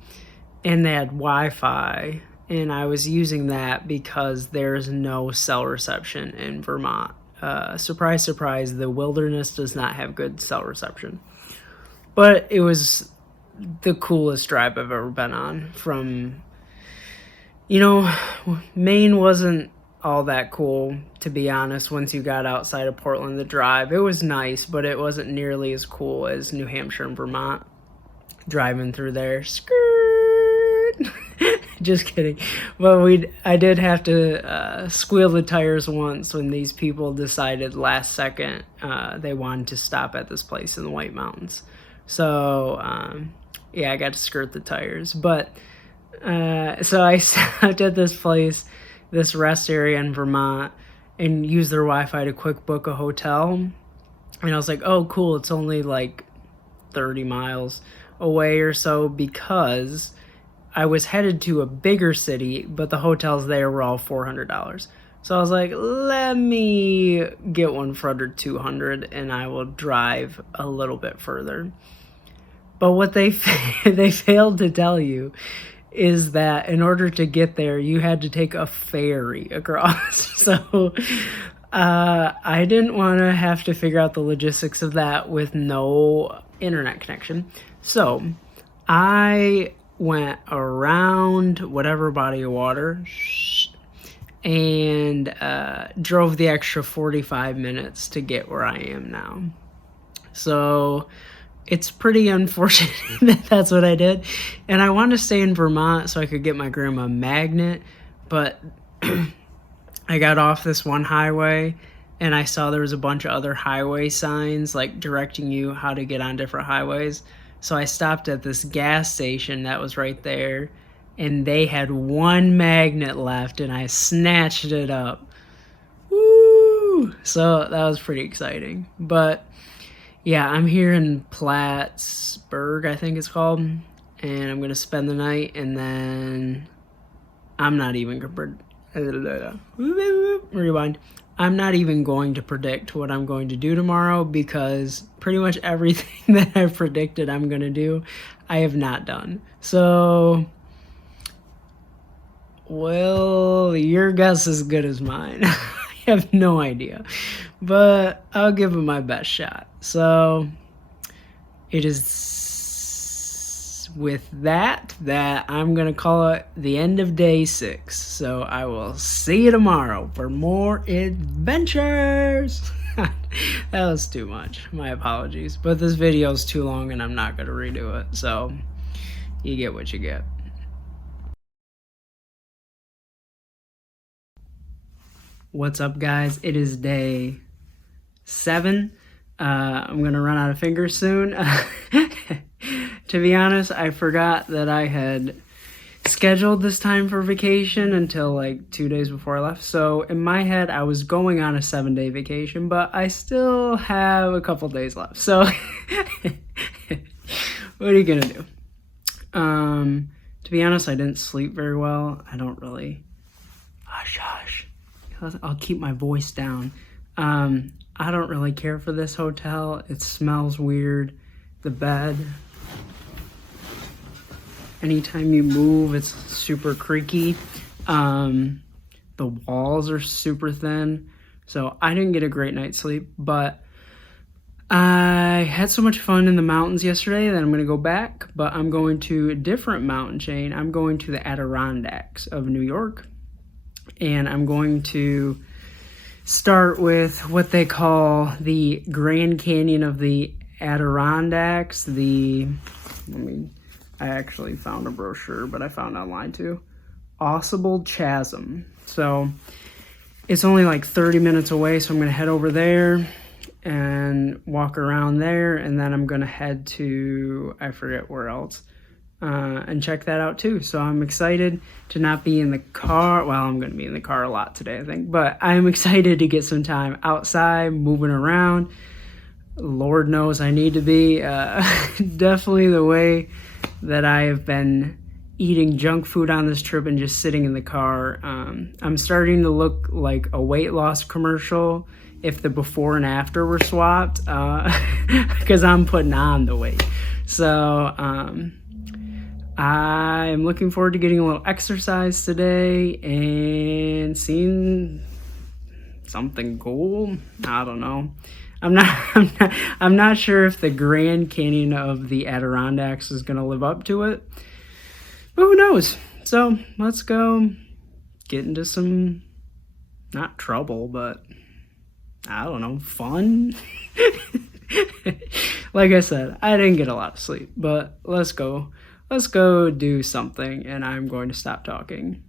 and they had Wi-Fi, and I was using that because there's no cell reception in Vermont. Surprise, surprise, the wilderness does not have good cell reception. But it was the coolest drive I've ever been on. From, Maine wasn't all that cool, to be honest, once you got outside of Portland. The drive, it was nice, but it wasn't nearly as cool as New Hampshire and Vermont. Driving through there, skirt. Just kidding. But I did have to squeal the tires once when these people decided last second they wanted to stop at this place in the White Mountains. So I got to skirt the tires. But so I stopped at this place, this rest area in Vermont, and used their Wi-Fi to quick book a hotel. And I was like, oh, cool, it's only like 30 miles away or so, because I was headed to a bigger city, but the hotels there were all $400. So I was like, let me get one for under $200 and I will drive a little bit further. But what they failed to tell you is that in order to get there, you had to take a ferry across. So I didn't want to have to figure out the logistics of that with no internet connection. So I went around whatever body of water and drove the extra 45 minutes to get where I am now. So it's pretty unfortunate that that's what I did. And I wanted to stay in Vermont so I could get my grandma a magnet, but I got off this one highway and I saw there was a bunch of other highway signs like directing you how to get on different highways. So I stopped at this gas station that was right there, and they had one magnet left, and I snatched it up. Woo! So that was pretty exciting. But yeah, I'm here in Plattsburgh, I think it's called, and I'm going to spend the night, and then I'm not even rewind. I'm not even going to predict what I'm going to do tomorrow, because pretty much everything that I've predicted I'm going to do, I have not done. So, well, your guess is as good as mine. I have no idea, but I'll give it my best shot. So, it is with that I'm gonna call it the end of day 6. So I will see you tomorrow for more adventures. That was too much, my apologies, but this video is too long and I'm not gonna redo it, so you get what you get. What's up, guys? It is day 7. I'm gonna run out of fingers soon. To be honest, I forgot that I had scheduled this time for vacation until like 2 days before I left. So in my head, I was going on a 7-day vacation, but I still have a couple days left. So what are you gonna do? To be honest, I didn't sleep very well. I don't really, hush. I'll keep my voice down. I don't really care for this hotel. It smells weird. The bed, anytime you move, it's super creaky. The walls are super thin. So I didn't get a great night's sleep, but I had so much fun in the mountains yesterday that I'm going to go back, but I'm going to a different mountain chain. I'm going to the Adirondacks of New York, and I'm going to start with what they call the Grand Canyon of the Adirondacks. I actually found a brochure, but I found online too. Ausable Chasm. So it's only like 30 minutes away, so I'm gonna head over there and walk around there, and then I'm gonna head to, I forget where else, and check that out too. So I'm excited to not be in the car. Well, I'm gonna be in the car a lot today, I think, but I'm excited to get some time outside, moving around. Lord knows I need to be. Definitely the way that I have been eating junk food on this trip and just sitting in the car. I'm starting to look like a weight loss commercial if the before and after were swapped, because I'm putting on the weight. So I'm looking forward to getting a little exercise today and seeing something cool. I don't know. I'm not sure if the Grand Canyon of the Adirondacks is gonna live up to it, but who knows? So let's go get into some, not trouble, but I don't know, fun. Like I said, I didn't get a lot of sleep, but let's go do something, and I'm going to stop talking.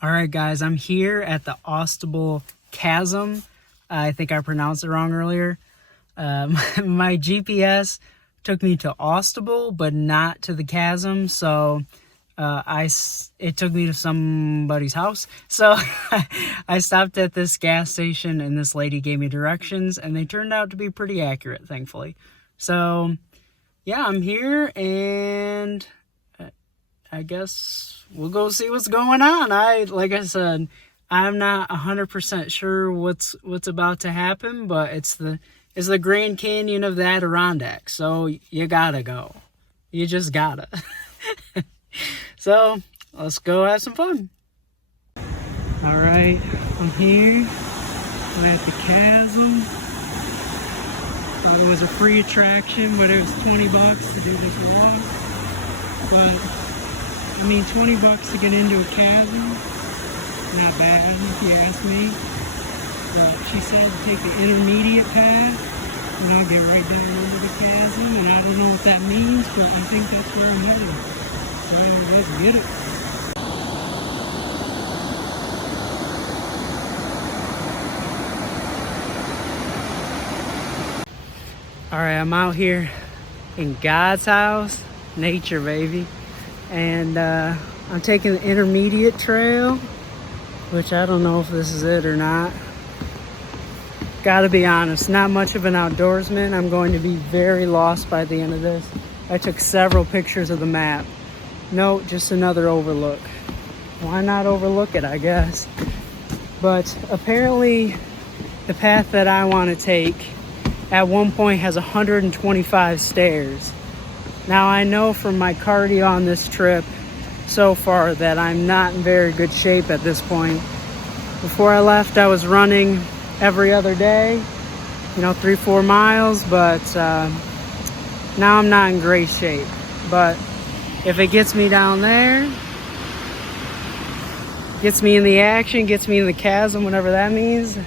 All right, guys, I'm here at the Ostable Chasm. I think I pronounced it wrong earlier. My GPS took me to Ostable, but not to the chasm, so it took me to somebody's house. So I stopped at this gas station, and this lady gave me directions, and they turned out to be pretty accurate, thankfully. So yeah, I'm here, and I guess we'll go see what's going on. Like I said, I'm not 100% sure what's about to happen, but it's the Grand Canyon of the Adirondacks, so you gotta go. You just gotta. So let's go have some fun. All right, I'm here. I'm at the chasm. Thought it was a free attraction, but it was $20 to do this walk. But I mean, $20 to get into a chasm, not bad if you ask me. But she said to take the intermediate path, and I'll get right down under the chasm, and I don't know what that means, but I think that's where I'm heading. So let's get it. All right, I'm out here in God's house, nature, baby. And I'm taking the intermediate trail, which I don't know if this is it or not. Gotta be honest, not much of an outdoorsman. I'm going to be very lost by the end of this. I took several pictures of the map. No, just another overlook. Why not overlook it, I guess? But apparently the path that I want to take at one point has 125 stairs. Now, I know from my cardio on this trip so far that I'm not in very good shape at this point. Before I left, I was running every other day, 3-4 miles, but now I'm not in great shape. But if it gets me down there, gets me in the action, gets me in the chasm, whatever that means,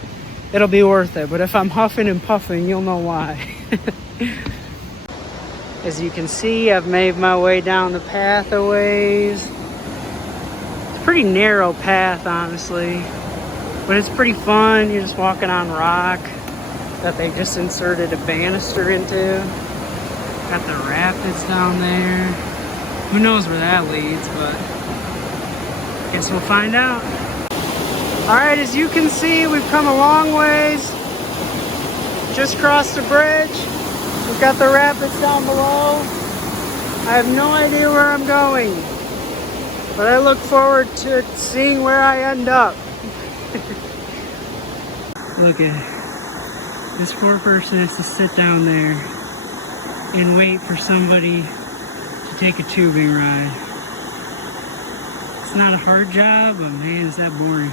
it'll be worth it. But if I'm huffing and puffing, you'll know why. As you can see, I've made my way down the path a ways. It's a pretty narrow path, honestly, but it's pretty fun. You're just walking on rock that they just inserted a banister into. Got the rapids down there. Who knows where that leads, but I guess we'll find out. All right, as you can see, we've come a long ways. Just crossed the bridge. We've got the rapids down below. I have no idea where I'm going, but I look forward to seeing where I end up. Look at it. This poor person has to sit down there and wait for somebody to take a tubing ride. It's not a hard job, but man, is that boring.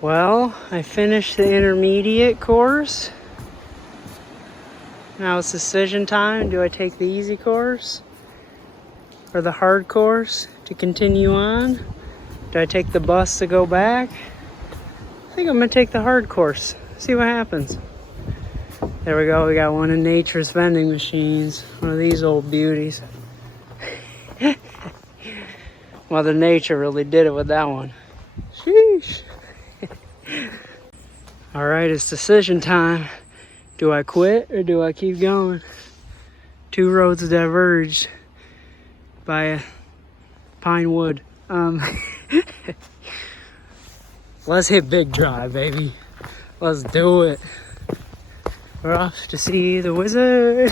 Well, I finished the intermediate course. Now it's decision time. Do I take the easy course or the hard course to continue on? Do I take the bus to go back? I think I'm gonna take the hard course. See what happens. There we go. We got one of nature's vending machines. One of these old beauties. Mother Nature really did it with that one. Sheesh. All right, it's decision time. Do I quit or do I keep going? Two roads diverged by a pine wood. Let's hit Big Drive, baby. Let's do it. We're off to see the wizard.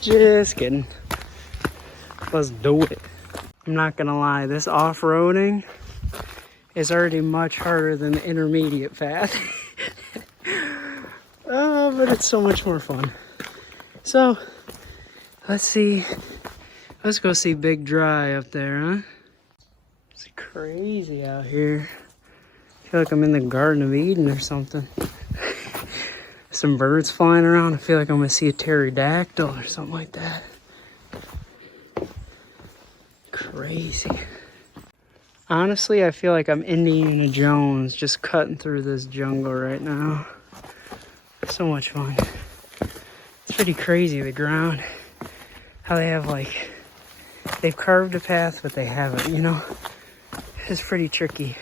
Just kidding. Let's do it. I'm not gonna lie, this off-roading is already much harder than the intermediate path. But it's so much more fun. So, let's go see Big Dry up there, huh? It's crazy out here. I feel like I'm in the Garden of Eden or something. Some birds flying around. I feel like I'm gonna see a pterodactyl or something like that. Crazy. Honestly, I feel like I'm Indiana Jones just cutting through this jungle right now. So much fun. It's pretty crazy, the ground. How they have like, they've carved a path, but they haven't, you know? It's pretty tricky.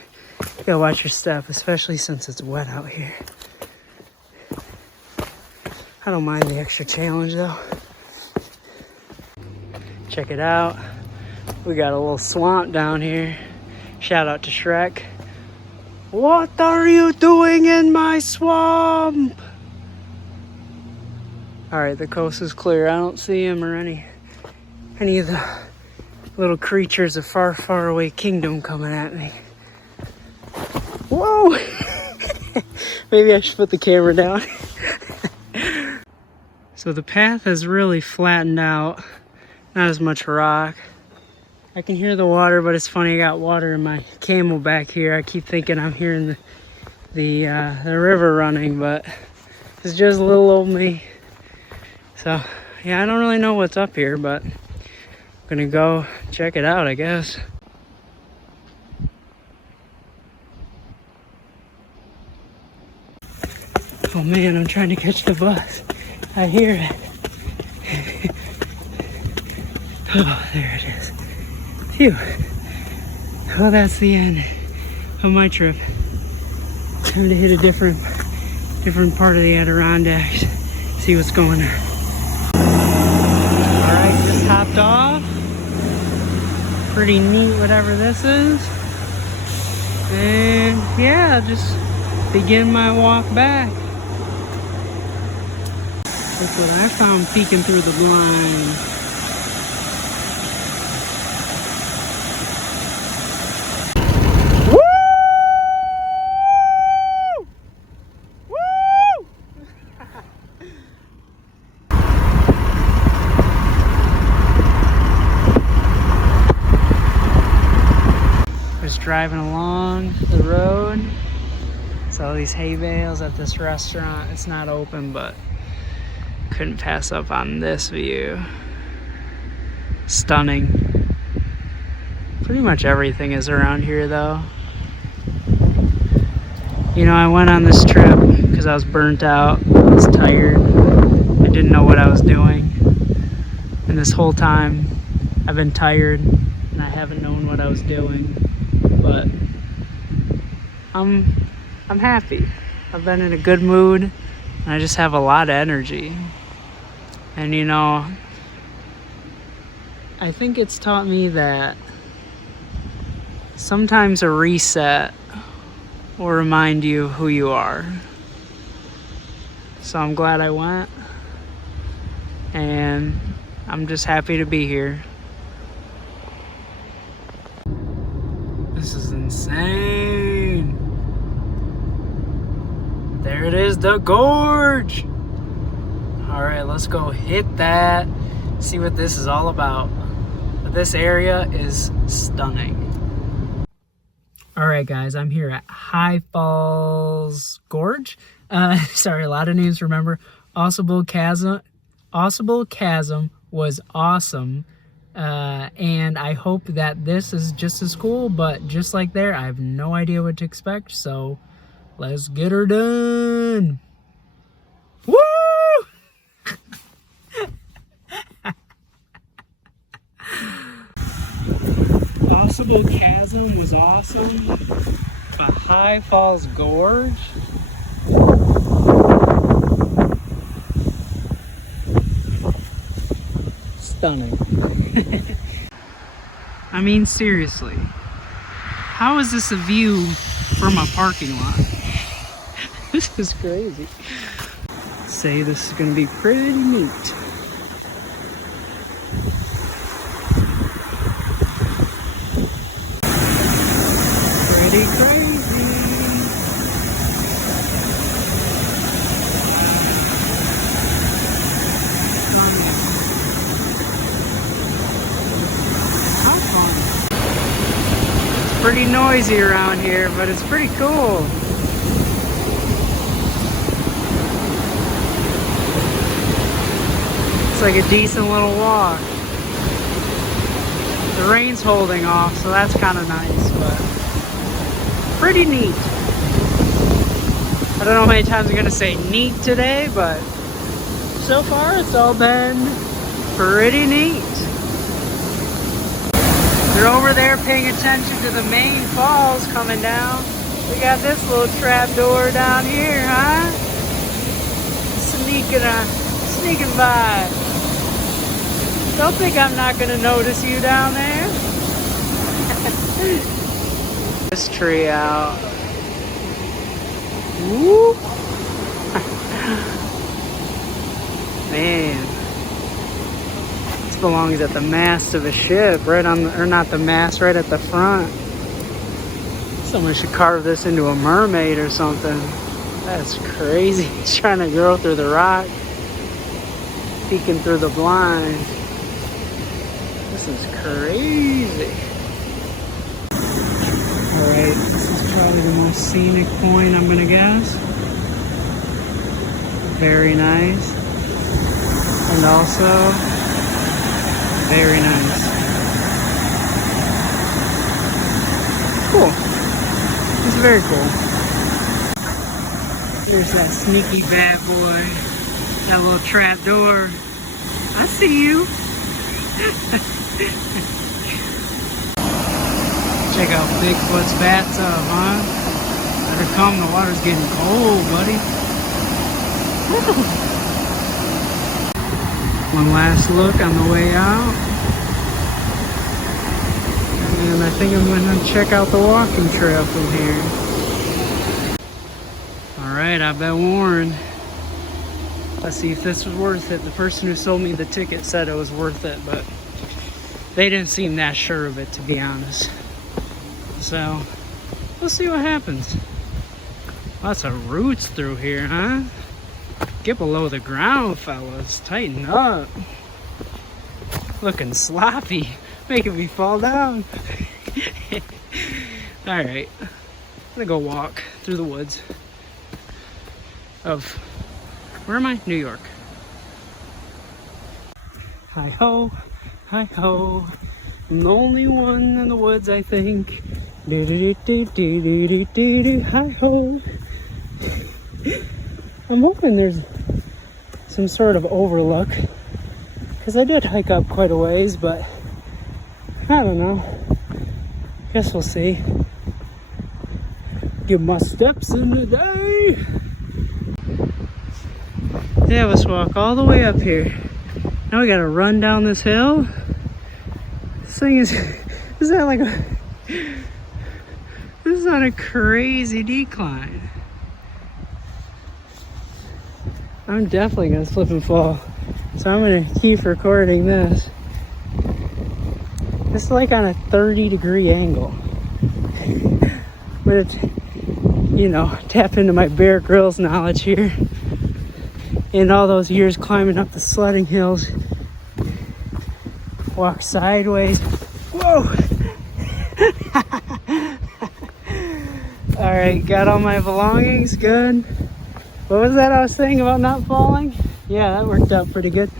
You gotta watch your step, especially since it's wet out here. I don't mind the extra challenge though. Check it out. We got a little swamp down here. Shout out to Shrek. What are you doing in my swamp? Alright, the coast is clear. I don't see him or any of the little creatures of far, far away kingdom coming at me. Whoa! Maybe I should put the camera down. So the path has really flattened out. Not as much rock. I can hear the water, but it's funny, I got water in my camel back here. I keep thinking I'm hearing the river running, but it's just little old me. So, yeah, I don't really know what's up here, but I'm gonna go check it out, I guess. Oh man, I'm trying to catch the bus. I hear it. Oh, there it is. Phew. Well, that's the end of my trip. Time to hit a different part of the Adirondacks. See what's going on. Alright, just hopped off. Pretty neat, whatever this is. And yeah, just begin my walk back. That's what I found peeking through the blind. Driving along the road. It's all these hay bales at this restaurant. It's not open, but couldn't pass up on this view. Stunning. Pretty much everything is around here though. You know, I went on this trip because I was burnt out. I was tired. I didn't know what I was doing. And this whole time I've been tired and I haven't known what I was doing. But I'm happy. I've been in a good mood and I just have a lot of energy. And you know, I think it's taught me that sometimes a reset will remind you who you are. So I'm glad I went and I'm just happy to be here. This is insane. There it is, the gorge. All right, let's go hit that. See what this is all about. But this area is stunning. All right, guys, I'm here at High Falls Gorge. Sorry, a lot of names to remember. Ausable Chasm was awesome. And I hope that this is just as cool, but just like there, I have no idea what to expect, so let's get her done. Woo! Ausable Chasm was awesome, but High Falls Gorge, stunning. I mean, seriously, how is this a view from a parking lot? This is crazy. say this is going to be pretty neat. Pretty crazy. How fun. It's pretty noisy around here, but it's pretty cool. It's like a decent little walk. The rain's holding off, so that's kind of nice, but pretty neat. I don't know how many times I'm gonna say neat today, but so far it's all been pretty neat. You're over there paying attention to the Maine Falls coming down. We got this little trap door down here, huh? Sneaking by. Don't think I'm not gonna notice you down there. This tree out. Woo! Man, this belongs at the mast of a ship, right on the, or not the mast, right at the front. Someone should carve this into a mermaid or something. That's crazy. It's trying to grow through the rock, peeking through the blind. This is crazy. Alright, this is probably the most scenic point, I'm gonna guess. Very nice. And also, very nice. Cool. It's very cool. Here's that sneaky bad boy. That little trap door. I see you. Check out Bigfoot's bathtub, huh? Better come, the water's getting cold, buddy. One last look on the way out. And I think I'm gonna check out the walking trail from here. Alright, I've been warned. Let's see if this was worth it. The person who sold me the ticket said it was worth it, but they didn't seem that sure of it, to be honest. So, we'll see what happens. Lots of roots through here, huh? Get below the ground, fellas. Tighten up. Looking sloppy. Making me fall down. Alright. I'm gonna go walk through the woods of... Where am I? New York. Hi-ho. Hi-ho. I'm the only one in the woods, I think. Hi-ho. I'm hoping there's some sort of overlook, because I did hike up quite a ways, but I don't know. Guess we'll see. Get my steps in today. Yeah, let's walk all the way up here. Now we gotta run down this hill. This thing is that like a... This is not a crazy decline. I'm definitely gonna slip and fall. So I'm gonna keep recording this. It's like on a 30-degree angle. But it's, you know, tap into my Bear Grylls knowledge here. In all those years climbing up the sledding hills. Walk sideways. Whoa! Alright, got all my belongings, good. What was that I was saying about not falling? Yeah, that worked out pretty good.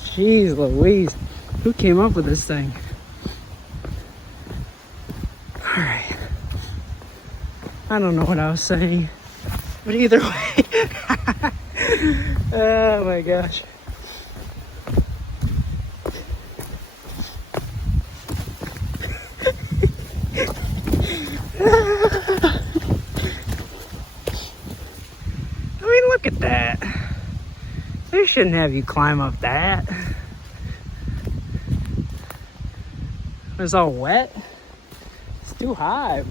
Jeez Louise, who came up with this thing? Alright. I don't know what I was saying. But either way. Oh my gosh. I mean, look at that. They shouldn't have you climb up that. It's all wet. It's too high.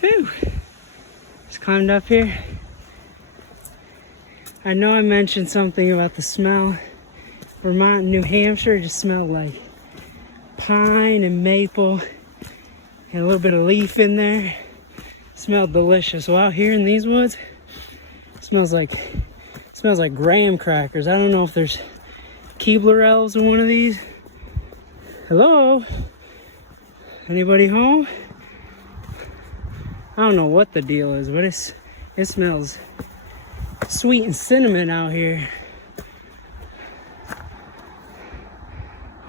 Whew. Just climbed up here. I know I mentioned something about the smell. Vermont and New Hampshire just smelled like pine and maple and a little bit of leaf in there. Smelled delicious. Well, out here in these woods, it smells like graham crackers. I don't know if there's Keebler elves in one of these. Hello? Anybody home? I don't know what the deal is, but it smells sweet and cinnamon out here. I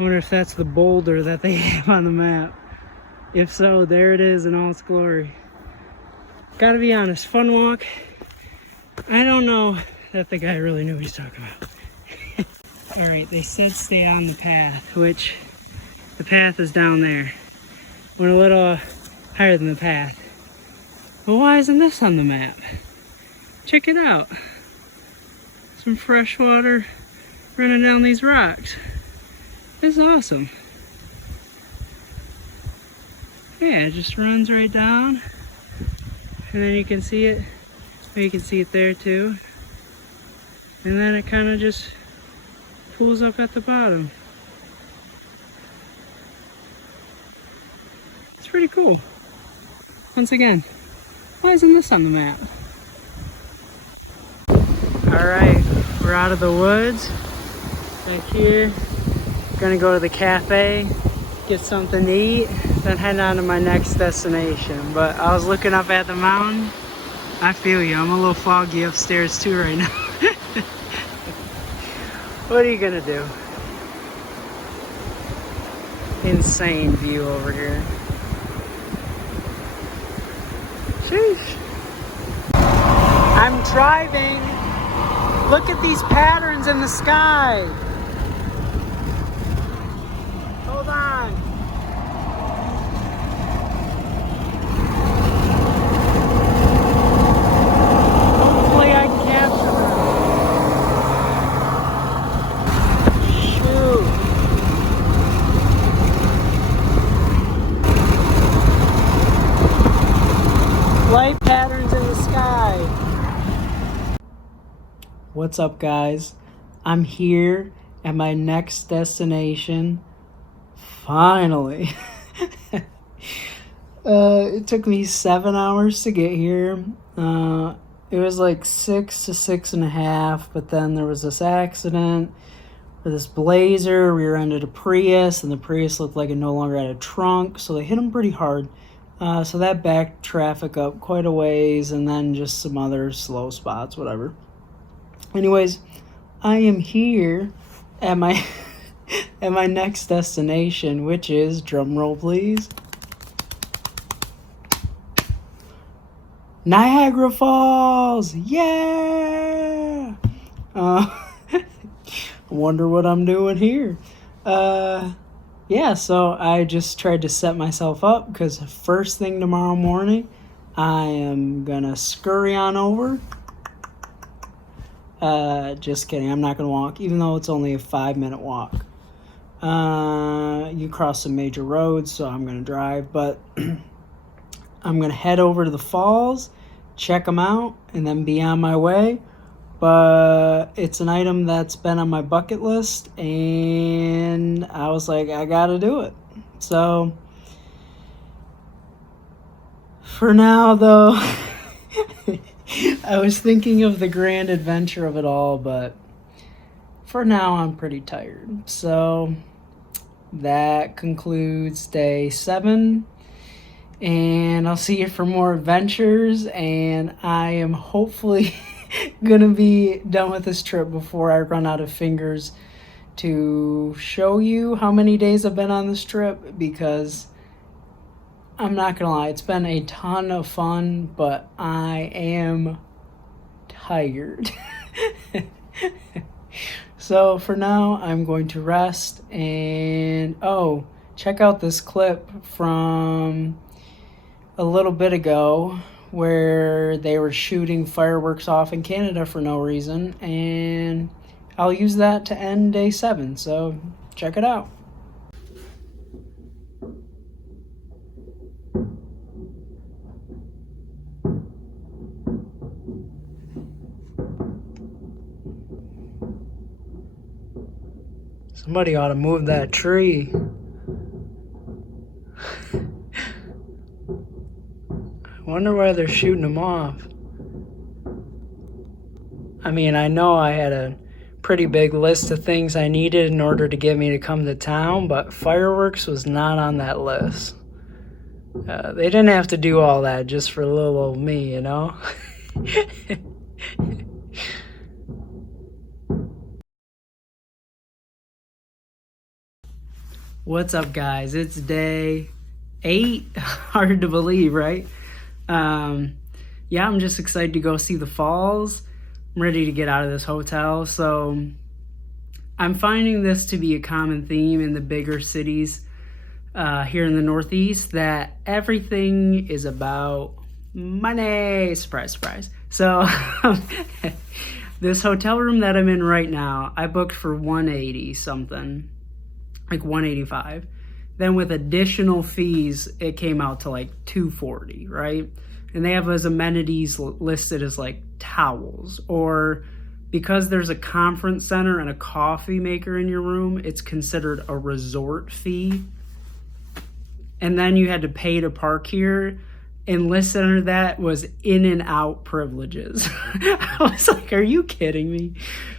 wonder if that's the boulder that they have on the map. If so, there it is in all its glory. Gotta be honest, fun walk. I don't know that the guy really knew what he's talking about. Alright, they said stay on the path, which the path is down there. Went a little higher than the path. But why isn't this on the map? Check it out. Some fresh water running down these rocks. This is awesome. Yeah, it just runs right down. And then you can see it. You can see it there too. And then it kind of just pulls up at the bottom. It's pretty cool. Once again, why isn't this on the map? Alright, we're out of the woods. Back here. Gonna go to the cafe, get something to eat, then head on to my next destination. But I was looking up at the mountain. I feel you, I'm a little foggy upstairs too right now. What are you gonna do? Insane view over here. Sheesh. I'm driving. Look at these patterns in the sky. Hold on. Hopefully I can capture them. Shoot. Light patterns in the sky. What's up, guys? I'm here at my next destination. Finally. It took me 7 hours to get here. It was like 6 to 6.5, but then there was this accident where this Blazer rear-ended a Prius, and the Prius looked like it no longer had a trunk, so they hit him pretty hard. So that backed traffic up quite a ways, and then just some other slow spots, whatever. Anyways, I am here at my at my next destination, which is, drum roll please, Niagara Falls. Yeah. I wonder what I'm doing here. Yeah, so I just tried to set myself up because first thing tomorrow morning I am gonna scurry on over. Just kidding, I'm not gonna walk, even though it's only a 5-minute walk. You cross some major roads, so I'm gonna drive, but I'm gonna head over to the falls, check them out, and then be on my way. But it's an item that's been on my bucket list, and I was like, I gotta do it. So for now, though, I was thinking of the grand adventure of it all, but for now I'm pretty tired. So that concludes day 7, and I'll see you for more adventures, and I am hopefully gonna be done with this trip before I run out of fingers to show you how many days I've been on this trip, because I'm not gonna lie, it's been a ton of fun, but I am tired. So for now, I'm going to rest, and check out this clip from a little bit ago where they were shooting fireworks off in Canada for no reason, and I'll use that to end day 7, so check it out. Somebody ought to move that tree. I wonder why they're shooting them off. I mean, I know I had a pretty big list of things I needed in order to get me to come to town, but fireworks was not on that list. They didn't have to do all that just for little old me, you know? What's up, guys? It's day 8. Hard to believe, right? Yeah, I'm just excited to go see the falls. I'm ready to get out of this hotel. So I'm finding this to be a common theme in the bigger cities here in the Northeast, that everything is about money. Surprise, surprise. So this hotel room that I'm in right now, I booked for $180 something. Like $185. Then with additional fees, it came out to like $240, right? And they have as amenities listed as like towels, or because there's a conference center and a coffee maker in your room, it's considered a resort fee. And then you had to pay to park here, and listed under that was in and out privileges. I was like, are you kidding me?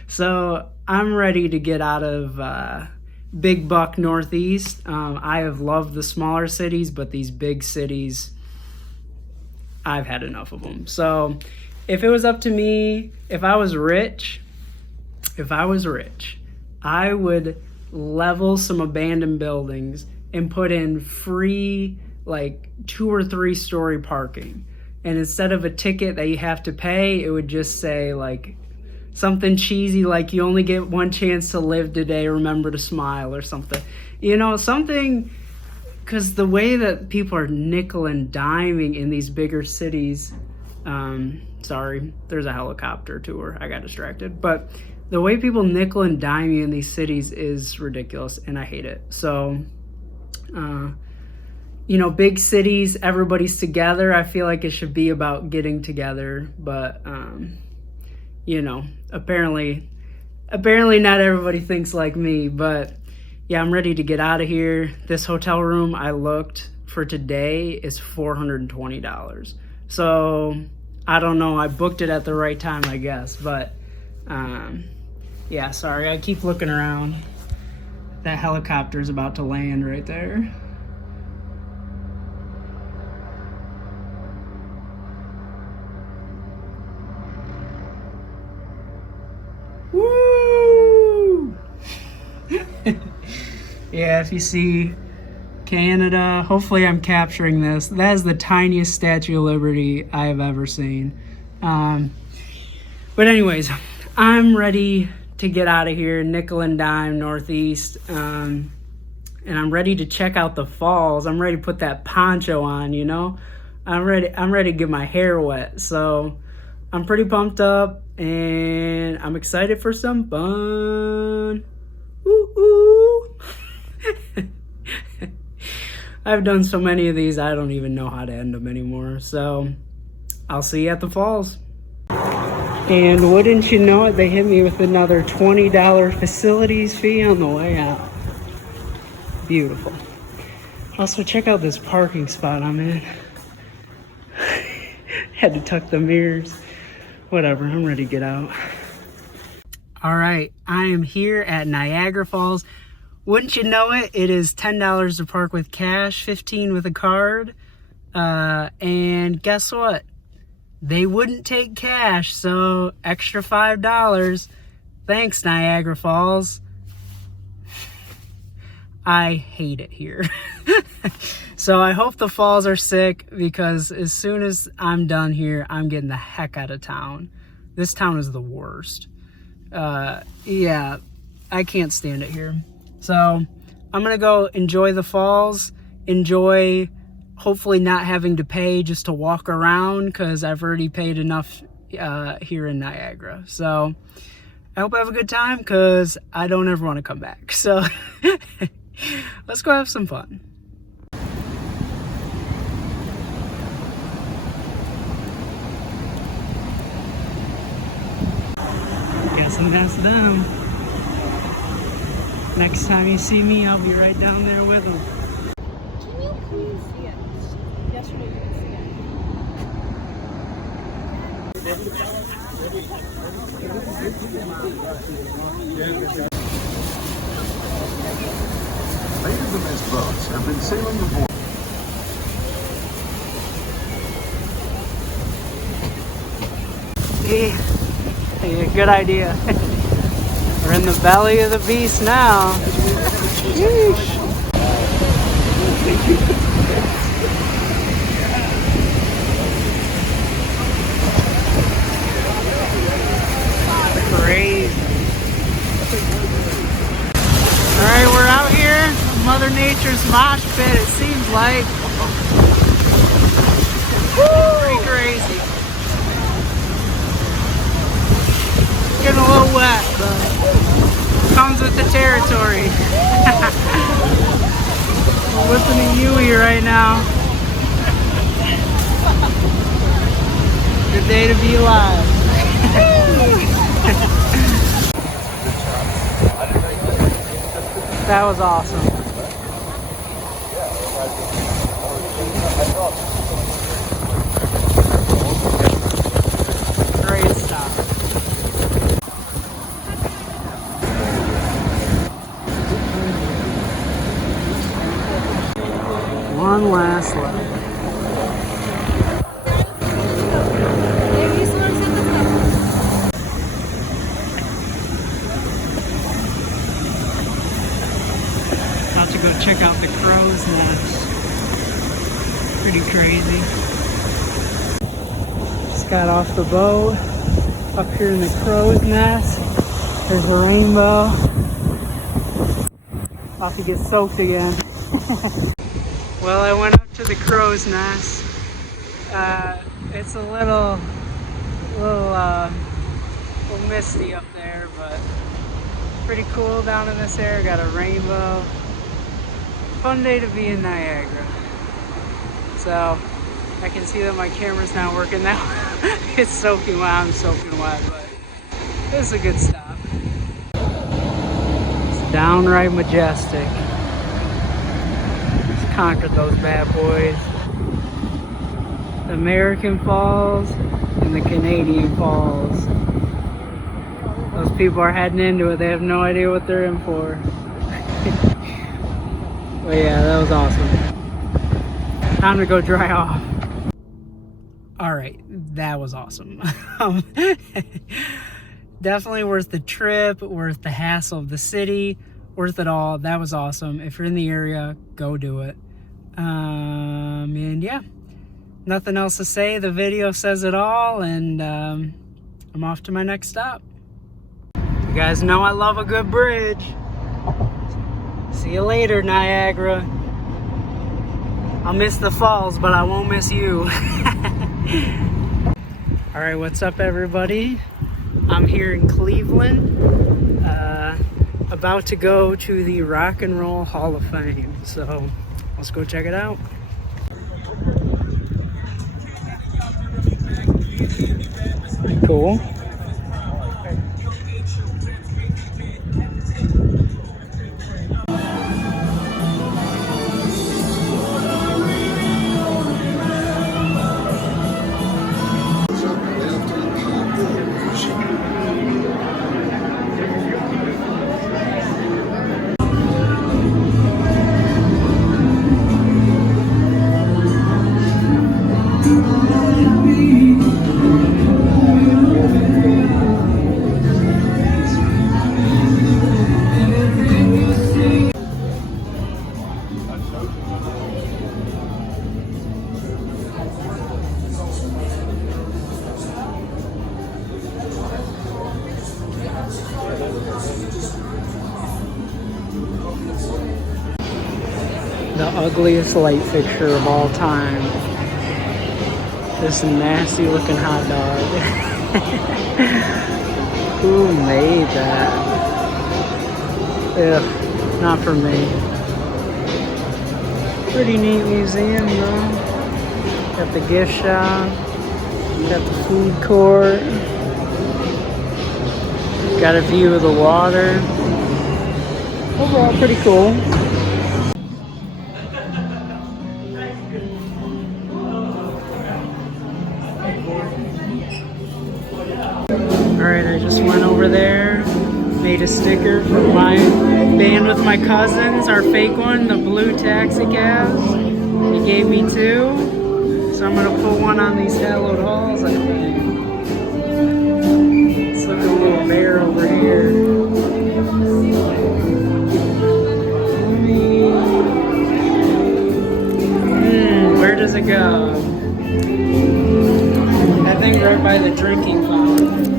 So I'm ready to get out of big buck Northeast. I have loved the smaller cities, but these big cities, I've had enough of them. So if it was up to me, if I was rich, I would level some abandoned buildings and put in free, like 2 or 3 story parking. And instead of a ticket that you have to pay, it would just say like something cheesy like, you only get one chance to live today, remember to smile, or something. You know, something, because the way that people are nickel and diming in these bigger cities, sorry, there's a helicopter tour, I got distracted, but the way people nickel and dime you in these cities is ridiculous, and I hate it. So, you know, big cities, everybody's together. I feel like it should be about getting together, but, you know, apparently not everybody thinks like me. But yeah, I'm ready to get out of here. This hotel room I looked for today is $420. So I don't know, I booked it at the right time, I guess. But yeah, sorry, I keep looking around. That helicopter's about to land right there. Woo! Yeah, if you see Canada, hopefully I'm capturing this. That is the tiniest Statue of Liberty I have ever seen. But anyways, I'm ready to get out of here, nickel and dime Northeast. And I'm ready to check out the falls. I'm ready to put that poncho on, you know? I'm ready to get my hair wet. So I'm pretty pumped up, and I'm excited for some fun. Woo-hoo. I've done so many of these, I don't even know how to end them anymore. So I'll see you at the falls. And wouldn't you know it, they hit me with another $20 facilities fee on the way out. Beautiful. Also, check out this parking spot I'm in. Had to tuck the mirrors. Whatever, I'm ready to get out. All right, I am here at Niagara Falls. Wouldn't you know it, it is $10 to park with cash, $15 with a card. And guess what? They wouldn't take cash, so extra $5. Thanks, Niagara Falls. I hate it here. So I hope the falls are sick, because as soon as I'm done here, I'm getting the heck out of town. This town is the worst. Yeah, I can't stand it here. So I'm gonna go enjoy the falls, enjoy hopefully not having to pay just to walk around, because I've already paid enough here in Niagara. So I hope I have a good time, because I don't ever want to come back. So let's go have some fun. Guessing that's them. Next time you see me, I'll be right down there with them. Can you please see it? Yesterday you could see Mist boats have been sailing aboard. Yeah, good idea. We're in the belly of the beast now. Yeesh. Crazy. Alright, we're out here. Mother Nature's mosh pit, it seems like. Pretty crazy. Getting a little wet, but comes with the territory. Listening to Yui right now. Good day to be alive. That was awesome. Great stop. One last level. About to go check out the crow's nest. Pretty crazy. Just got off the boat. Up here in the crow's nest. There's a rainbow. About to get soaked again. Well, I went up to the crow's nest. It's a little misty up there, but pretty cool down in this area. Got a rainbow. Fun day to be in Niagara. So I can see that my camera's not working now. It's soaking wet. I'm soaking wet, but it's a good stop. It's downright majestic. Let's conquer those bad boys. The American Falls and the Canadian Falls. Those people are heading into it. They have no idea what they're in for. But yeah, that was awesome. Time to go dry off. Alright, that was awesome. Definitely worth the trip, worth the hassle of the city, worth it all. That was awesome. If you're in the area, go do it. And yeah, nothing else to say. The video says it all, and I'm off to my next stop. You guys know I love a good bridge. See you later, Niagara. I'll miss the falls, but I won't miss you. Alright, what's up, everybody? I'm here in Cleveland, about to go to the Rock and Roll Hall of Fame. So, let's go check it out. Cool. The ugliest light fixture of all time. This nasty looking hot dog. Who made that? Ugh, not for me. Pretty neat museum though. Got the gift shop. Got the food court. Got a view of the water. overall pretty cool. Alright, I just went over there, made a sticker for my band with my cousins, our fake one, the blue taxi cabs. He gave me 2, so I'm gonna put one on these hallowed halls, I think. Let's look at a little bear over here. Where does it go? I think right by the drinking fountain.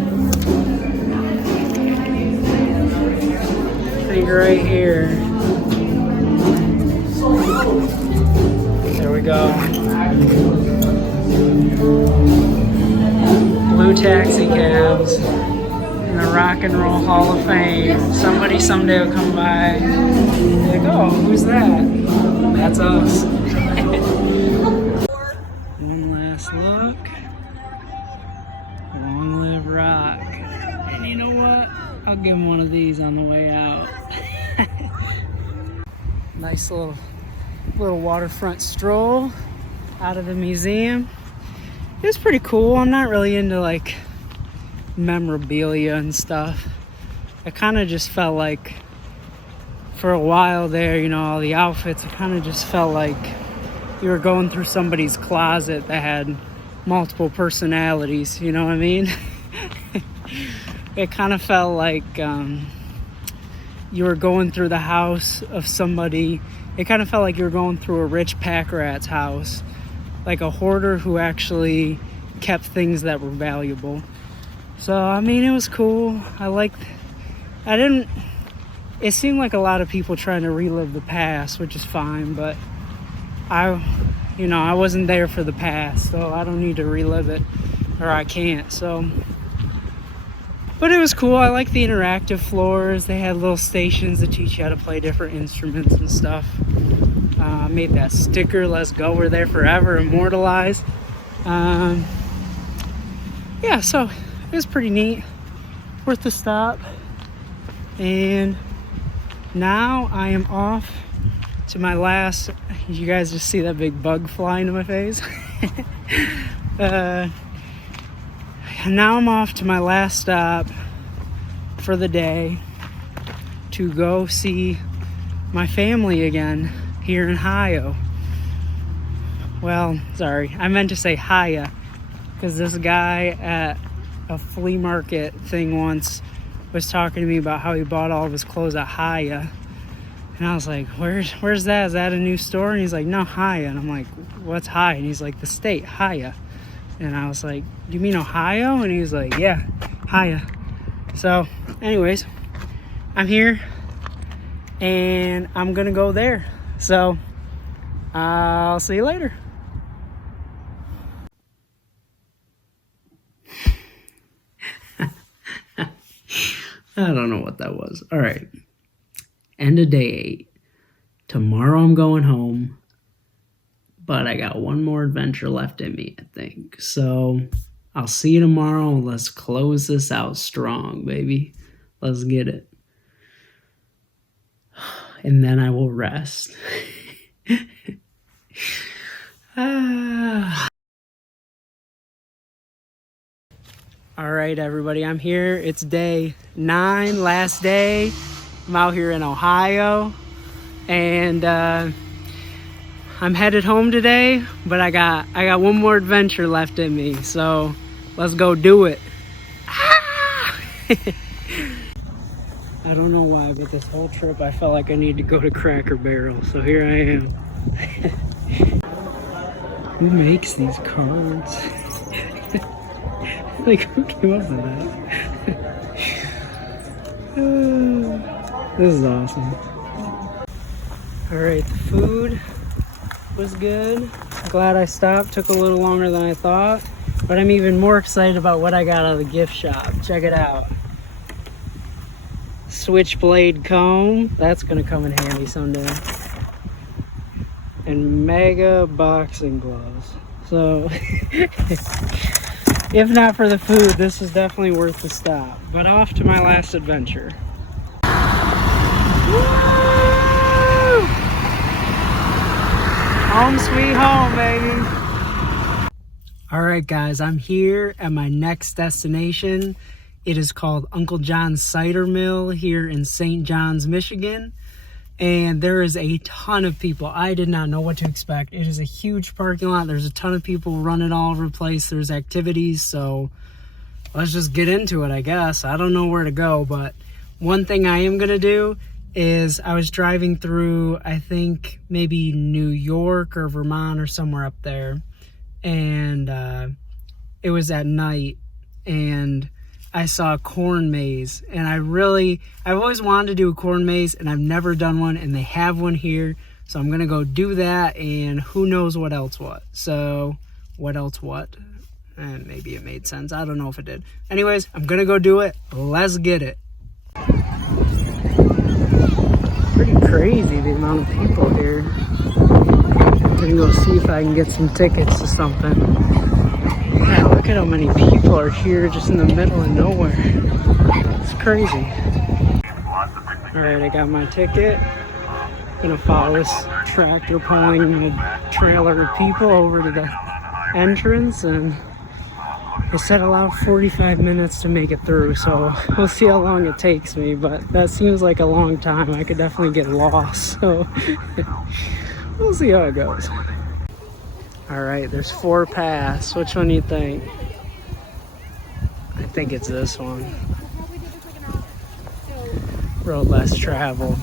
I think right here. There we go. Blue taxi cabs in the Rock and Roll Hall of Fame. Somebody someday will come by and be like, oh, who's that? That's us. One last look. Long live Rock. And you know what? I'll give him one of these on the way out. Nice little waterfront stroll out of the museum. It was pretty cool. I'm not really into like memorabilia and stuff. I kind of just felt like for a while there, you know, all the outfits, it kind of just felt like you were going through somebody's closet that had multiple personalities, you know what I mean? It kind of felt like you were going through the house of somebody. It kind of felt like you were going through a rich pack rat's house, like a hoarder who actually kept things that were valuable. So, I mean, it was cool. It seemed like a lot of people trying to relive the past, which is fine, but I wasn't there for the past, so I don't need to relive it, or I can't, so. But it was cool. I like the interactive floors. They had little stations that teach you how to play different instruments and stuff. I made that sticker, let's go, we're there forever, immortalized. Yeah, so it was pretty neat. Worth the stop. And now I am off to my last, you guys just see that big bug fly into my face? Now I'm off to my last stop for the day to go see my family again here in Ohio. Well, sorry, I meant to say Haya, because this guy at a flea market thing once was talking to me about how he bought all of his clothes at Haya. And I was like, where's that? Is that a new store? And he's like, no, Haya. And I'm like, what's Haya? And he's like, the state, Haya. And I was like, do you mean Ohio? And he was like, yeah, Haya. So, anyways, I'm here and I'm gonna go there. So, I'll see you later. I don't know what that was. All right. End of day 8. Tomorrow I'm going home. But I got one more adventure left in me, I think. So I'll see you tomorrow. Let's close this out strong, baby. Let's get it. And then I will rest. All right, everybody. I'm here. It's day 9, last day. I'm out here in Ohio. And I'm headed home today, but I got one more adventure left in me, so let's go do it. I don't know why, but this whole trip I felt like I need to go to Cracker Barrel, so here I am. Who makes these cards? Like, who came up with that? This is awesome. Alright, the food was good. Glad I stopped. Took a little longer than I thought, but I'm even more excited about what I got out of the gift shop. Check it out. Switchblade comb. That's gonna come in handy someday. And mega boxing gloves. So if not for the food, this is definitely worth the stop. But off to my last adventure. Woo! Home sweet home, baby. All right, guys, I'm here at my next destination. It is called Uncle John's Cider Mill here in St. John's, Michigan. And there is a ton of people. I did not know what to expect. It is a huge parking lot. There's a ton of people running all over the place. There's activities, so let's just get into it, I guess. I don't know where to go, but one thing I am gonna do is I was driving through, I think maybe New York or Vermont or somewhere up there, and it was at night, and I saw a corn maze, and I've always wanted to do a corn maze, and I've never done one, and they have one here, so I'm gonna go do that, and who knows what else what. So, what else what? And maybe it made sense. I don't know if it did. Anyways, I'm gonna go do it. Let's get it. Pretty crazy the amount of people here. I'm gonna go see if I can get some tickets to something. Yeah, look at how many people are here just in the middle of nowhere. It's crazy. Alright, I got my ticket. I'm gonna follow this tractor pulling a trailer of people over to the entrance, and they said allow 45 minutes to make it through, so we'll see how long it takes me, but that seems like a long time. I could definitely get lost, so we'll see how it goes. Alright, there's 4 paths. Which one do you think? I think it's this one. Road less traveled.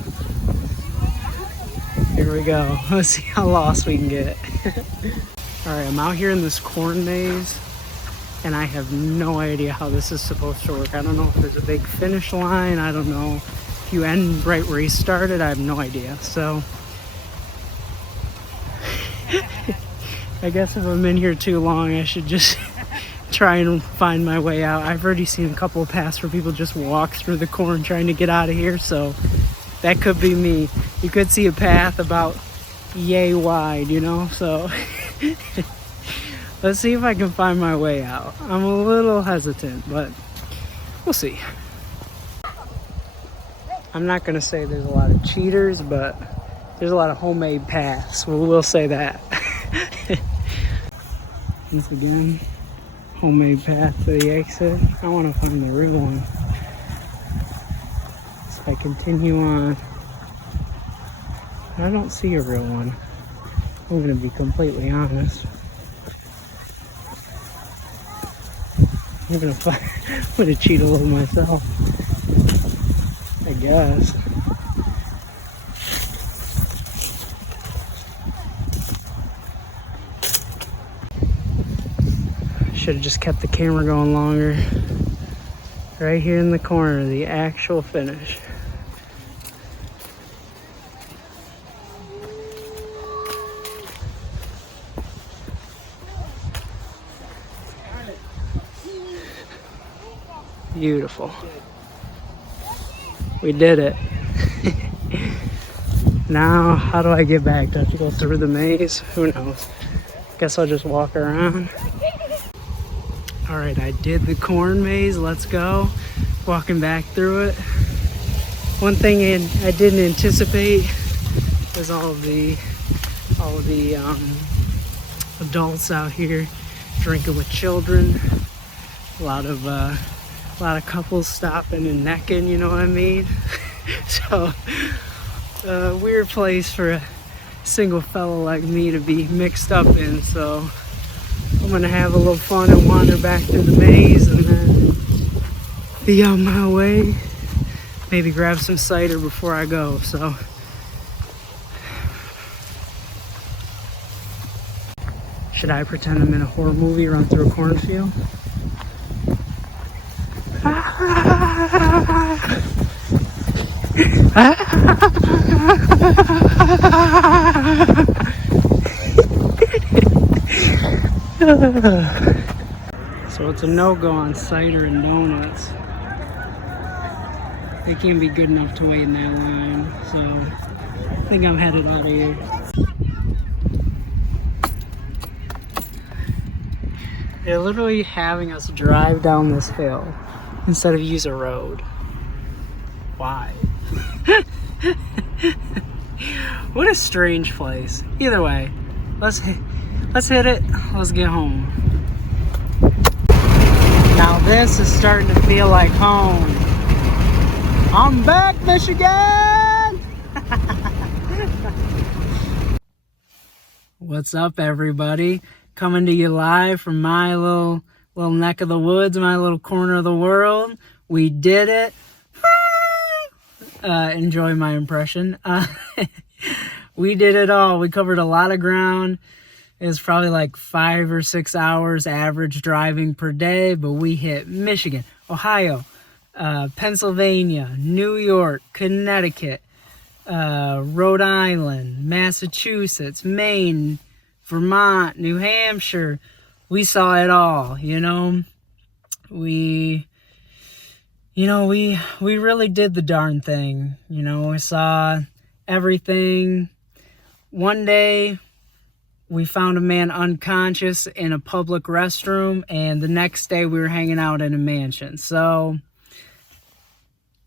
Here we go. Let's see how lost we can get. Alright, I'm out here in this corn maze, and I have no idea how this is supposed to work. I don't know if there's a big finish line. I don't know if you end right where you started. I have no idea. So I guess if I'm in here too long, I should just try and find my way out. I've already seen a couple of paths where people just walk through the corn trying to get out of here, so that could be me. You could see a path about yay wide, you know, so let's see if I can find my way out. I'm a little hesitant, but we'll see. I'm not gonna say there's a lot of cheaters, but there's a lot of homemade paths. We'll say that. Once again, homemade path to the exit. I want to find the real one. So if I continue on, I don't see a real one. I'm going to be completely honest. I'm going to cheat a little myself, I guess. Should have just kept the camera going longer. Right here in the corner, the actual finish. Beautiful. We did it. Now, how do I get back? Do I have to go through the maze? Who knows? Guess I'll just walk around. Alright, I did the corn maze. Let's go. Walking back through it. One thing I didn't anticipate is all the adults out here drinking with children. A lot of couples stopping and necking, you know what I mean? So, a weird place for a single fellow like me to be mixed up in, so I'm gonna have a little fun and wander back through the maze and then be on my way. Maybe grab some cider before I go, so. Should I pretend I'm in a horror movie, run through a cornfield? So it's a no-go on cider and donuts. They can't be good enough to wait in that line, so I think I'm headed over here. They're literally having us drive down this hill instead of use a road. Why? What a strange place. Either way, let's hit it. Let's get home. Now this is starting to feel like home. I'm back, Michigan! What's up, everybody? Coming to you live from my little neck of the woods, my little corner of the world. We did it. Enjoy my impression. We did it all. We covered a lot of ground. It was probably like 5 or 6 hours average driving per day, but we hit Michigan, Ohio, Pennsylvania, New York, Connecticut, Rhode Island, Massachusetts, Maine, Vermont, New Hampshire. We saw it all, you know. We really did the darn thing. You know, we saw everything. One day, we found a man unconscious in a public restroom, and the next day we were hanging out in a mansion. So,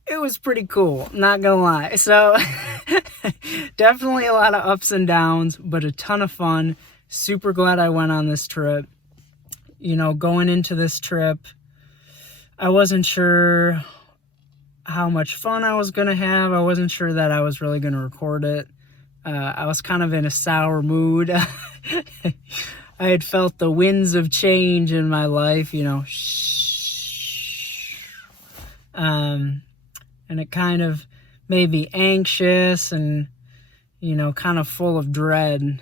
it was pretty cool, not gonna lie. So, definitely a lot of ups and downs, but a ton of fun. Super glad I went on this trip. You know, going into this trip, I wasn't sure how much fun I was going to have. I wasn't sure that I was really going to record it. I was kind of in a sour mood. I had felt the winds of change in my life, you know. And it kind of made me anxious and, you know, kind of full of dread,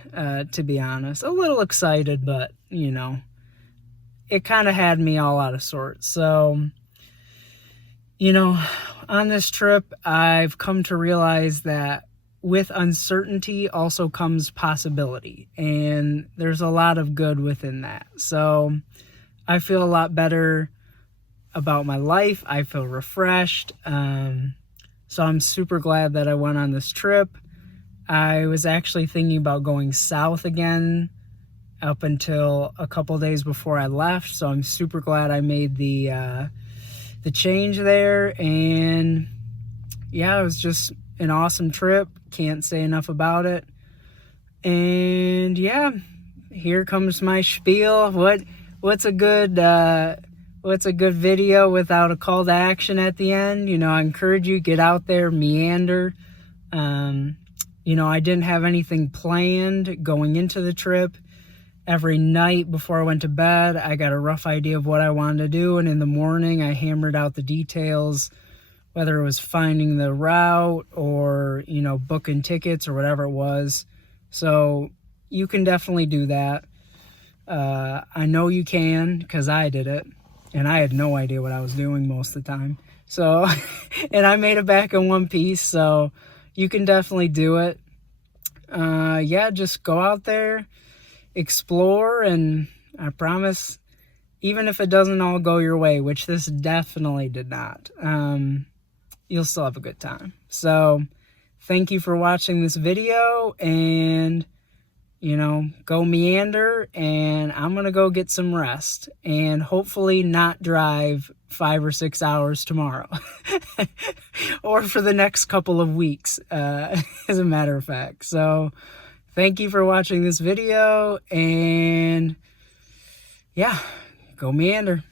to be honest. A little excited, but, you know, it kind of had me all out of sorts. So, you know, on this trip, I've come to realize that with uncertainty also comes possibility, and there's a lot of good within that. So I feel a lot better about my life. I feel refreshed. So I'm super glad that I went on this trip. I was actually thinking about going south again up until a couple days before I left. So I'm super glad I made the change there. And yeah, it was just an awesome trip. Can't say enough about it. And yeah, here comes my spiel. What's a good video without a call to action at the end? You know, I encourage you, get out there, meander. You know, I didn't have anything planned going into the trip. Every night before I went to bed, I got a rough idea of what I wanted to do, and in the morning I hammered out the details, whether it was finding the route or, you know, booking tickets or whatever it was. So you can definitely do that. I know you can, because I did it, and I had no idea what I was doing most of the time. So, and I made it back in one piece, so you can definitely do it. Yeah, just go out there, explore, and I promise, even if it doesn't all go your way, which this definitely did not, you'll still have a good time. So thank you for watching this video, and, you know, go meander, and I'm going to go get some rest and hopefully not drive 5 or 6 hours tomorrow or for the next couple of weeks, as a matter of fact. So thank you for watching this video, and yeah, go meander.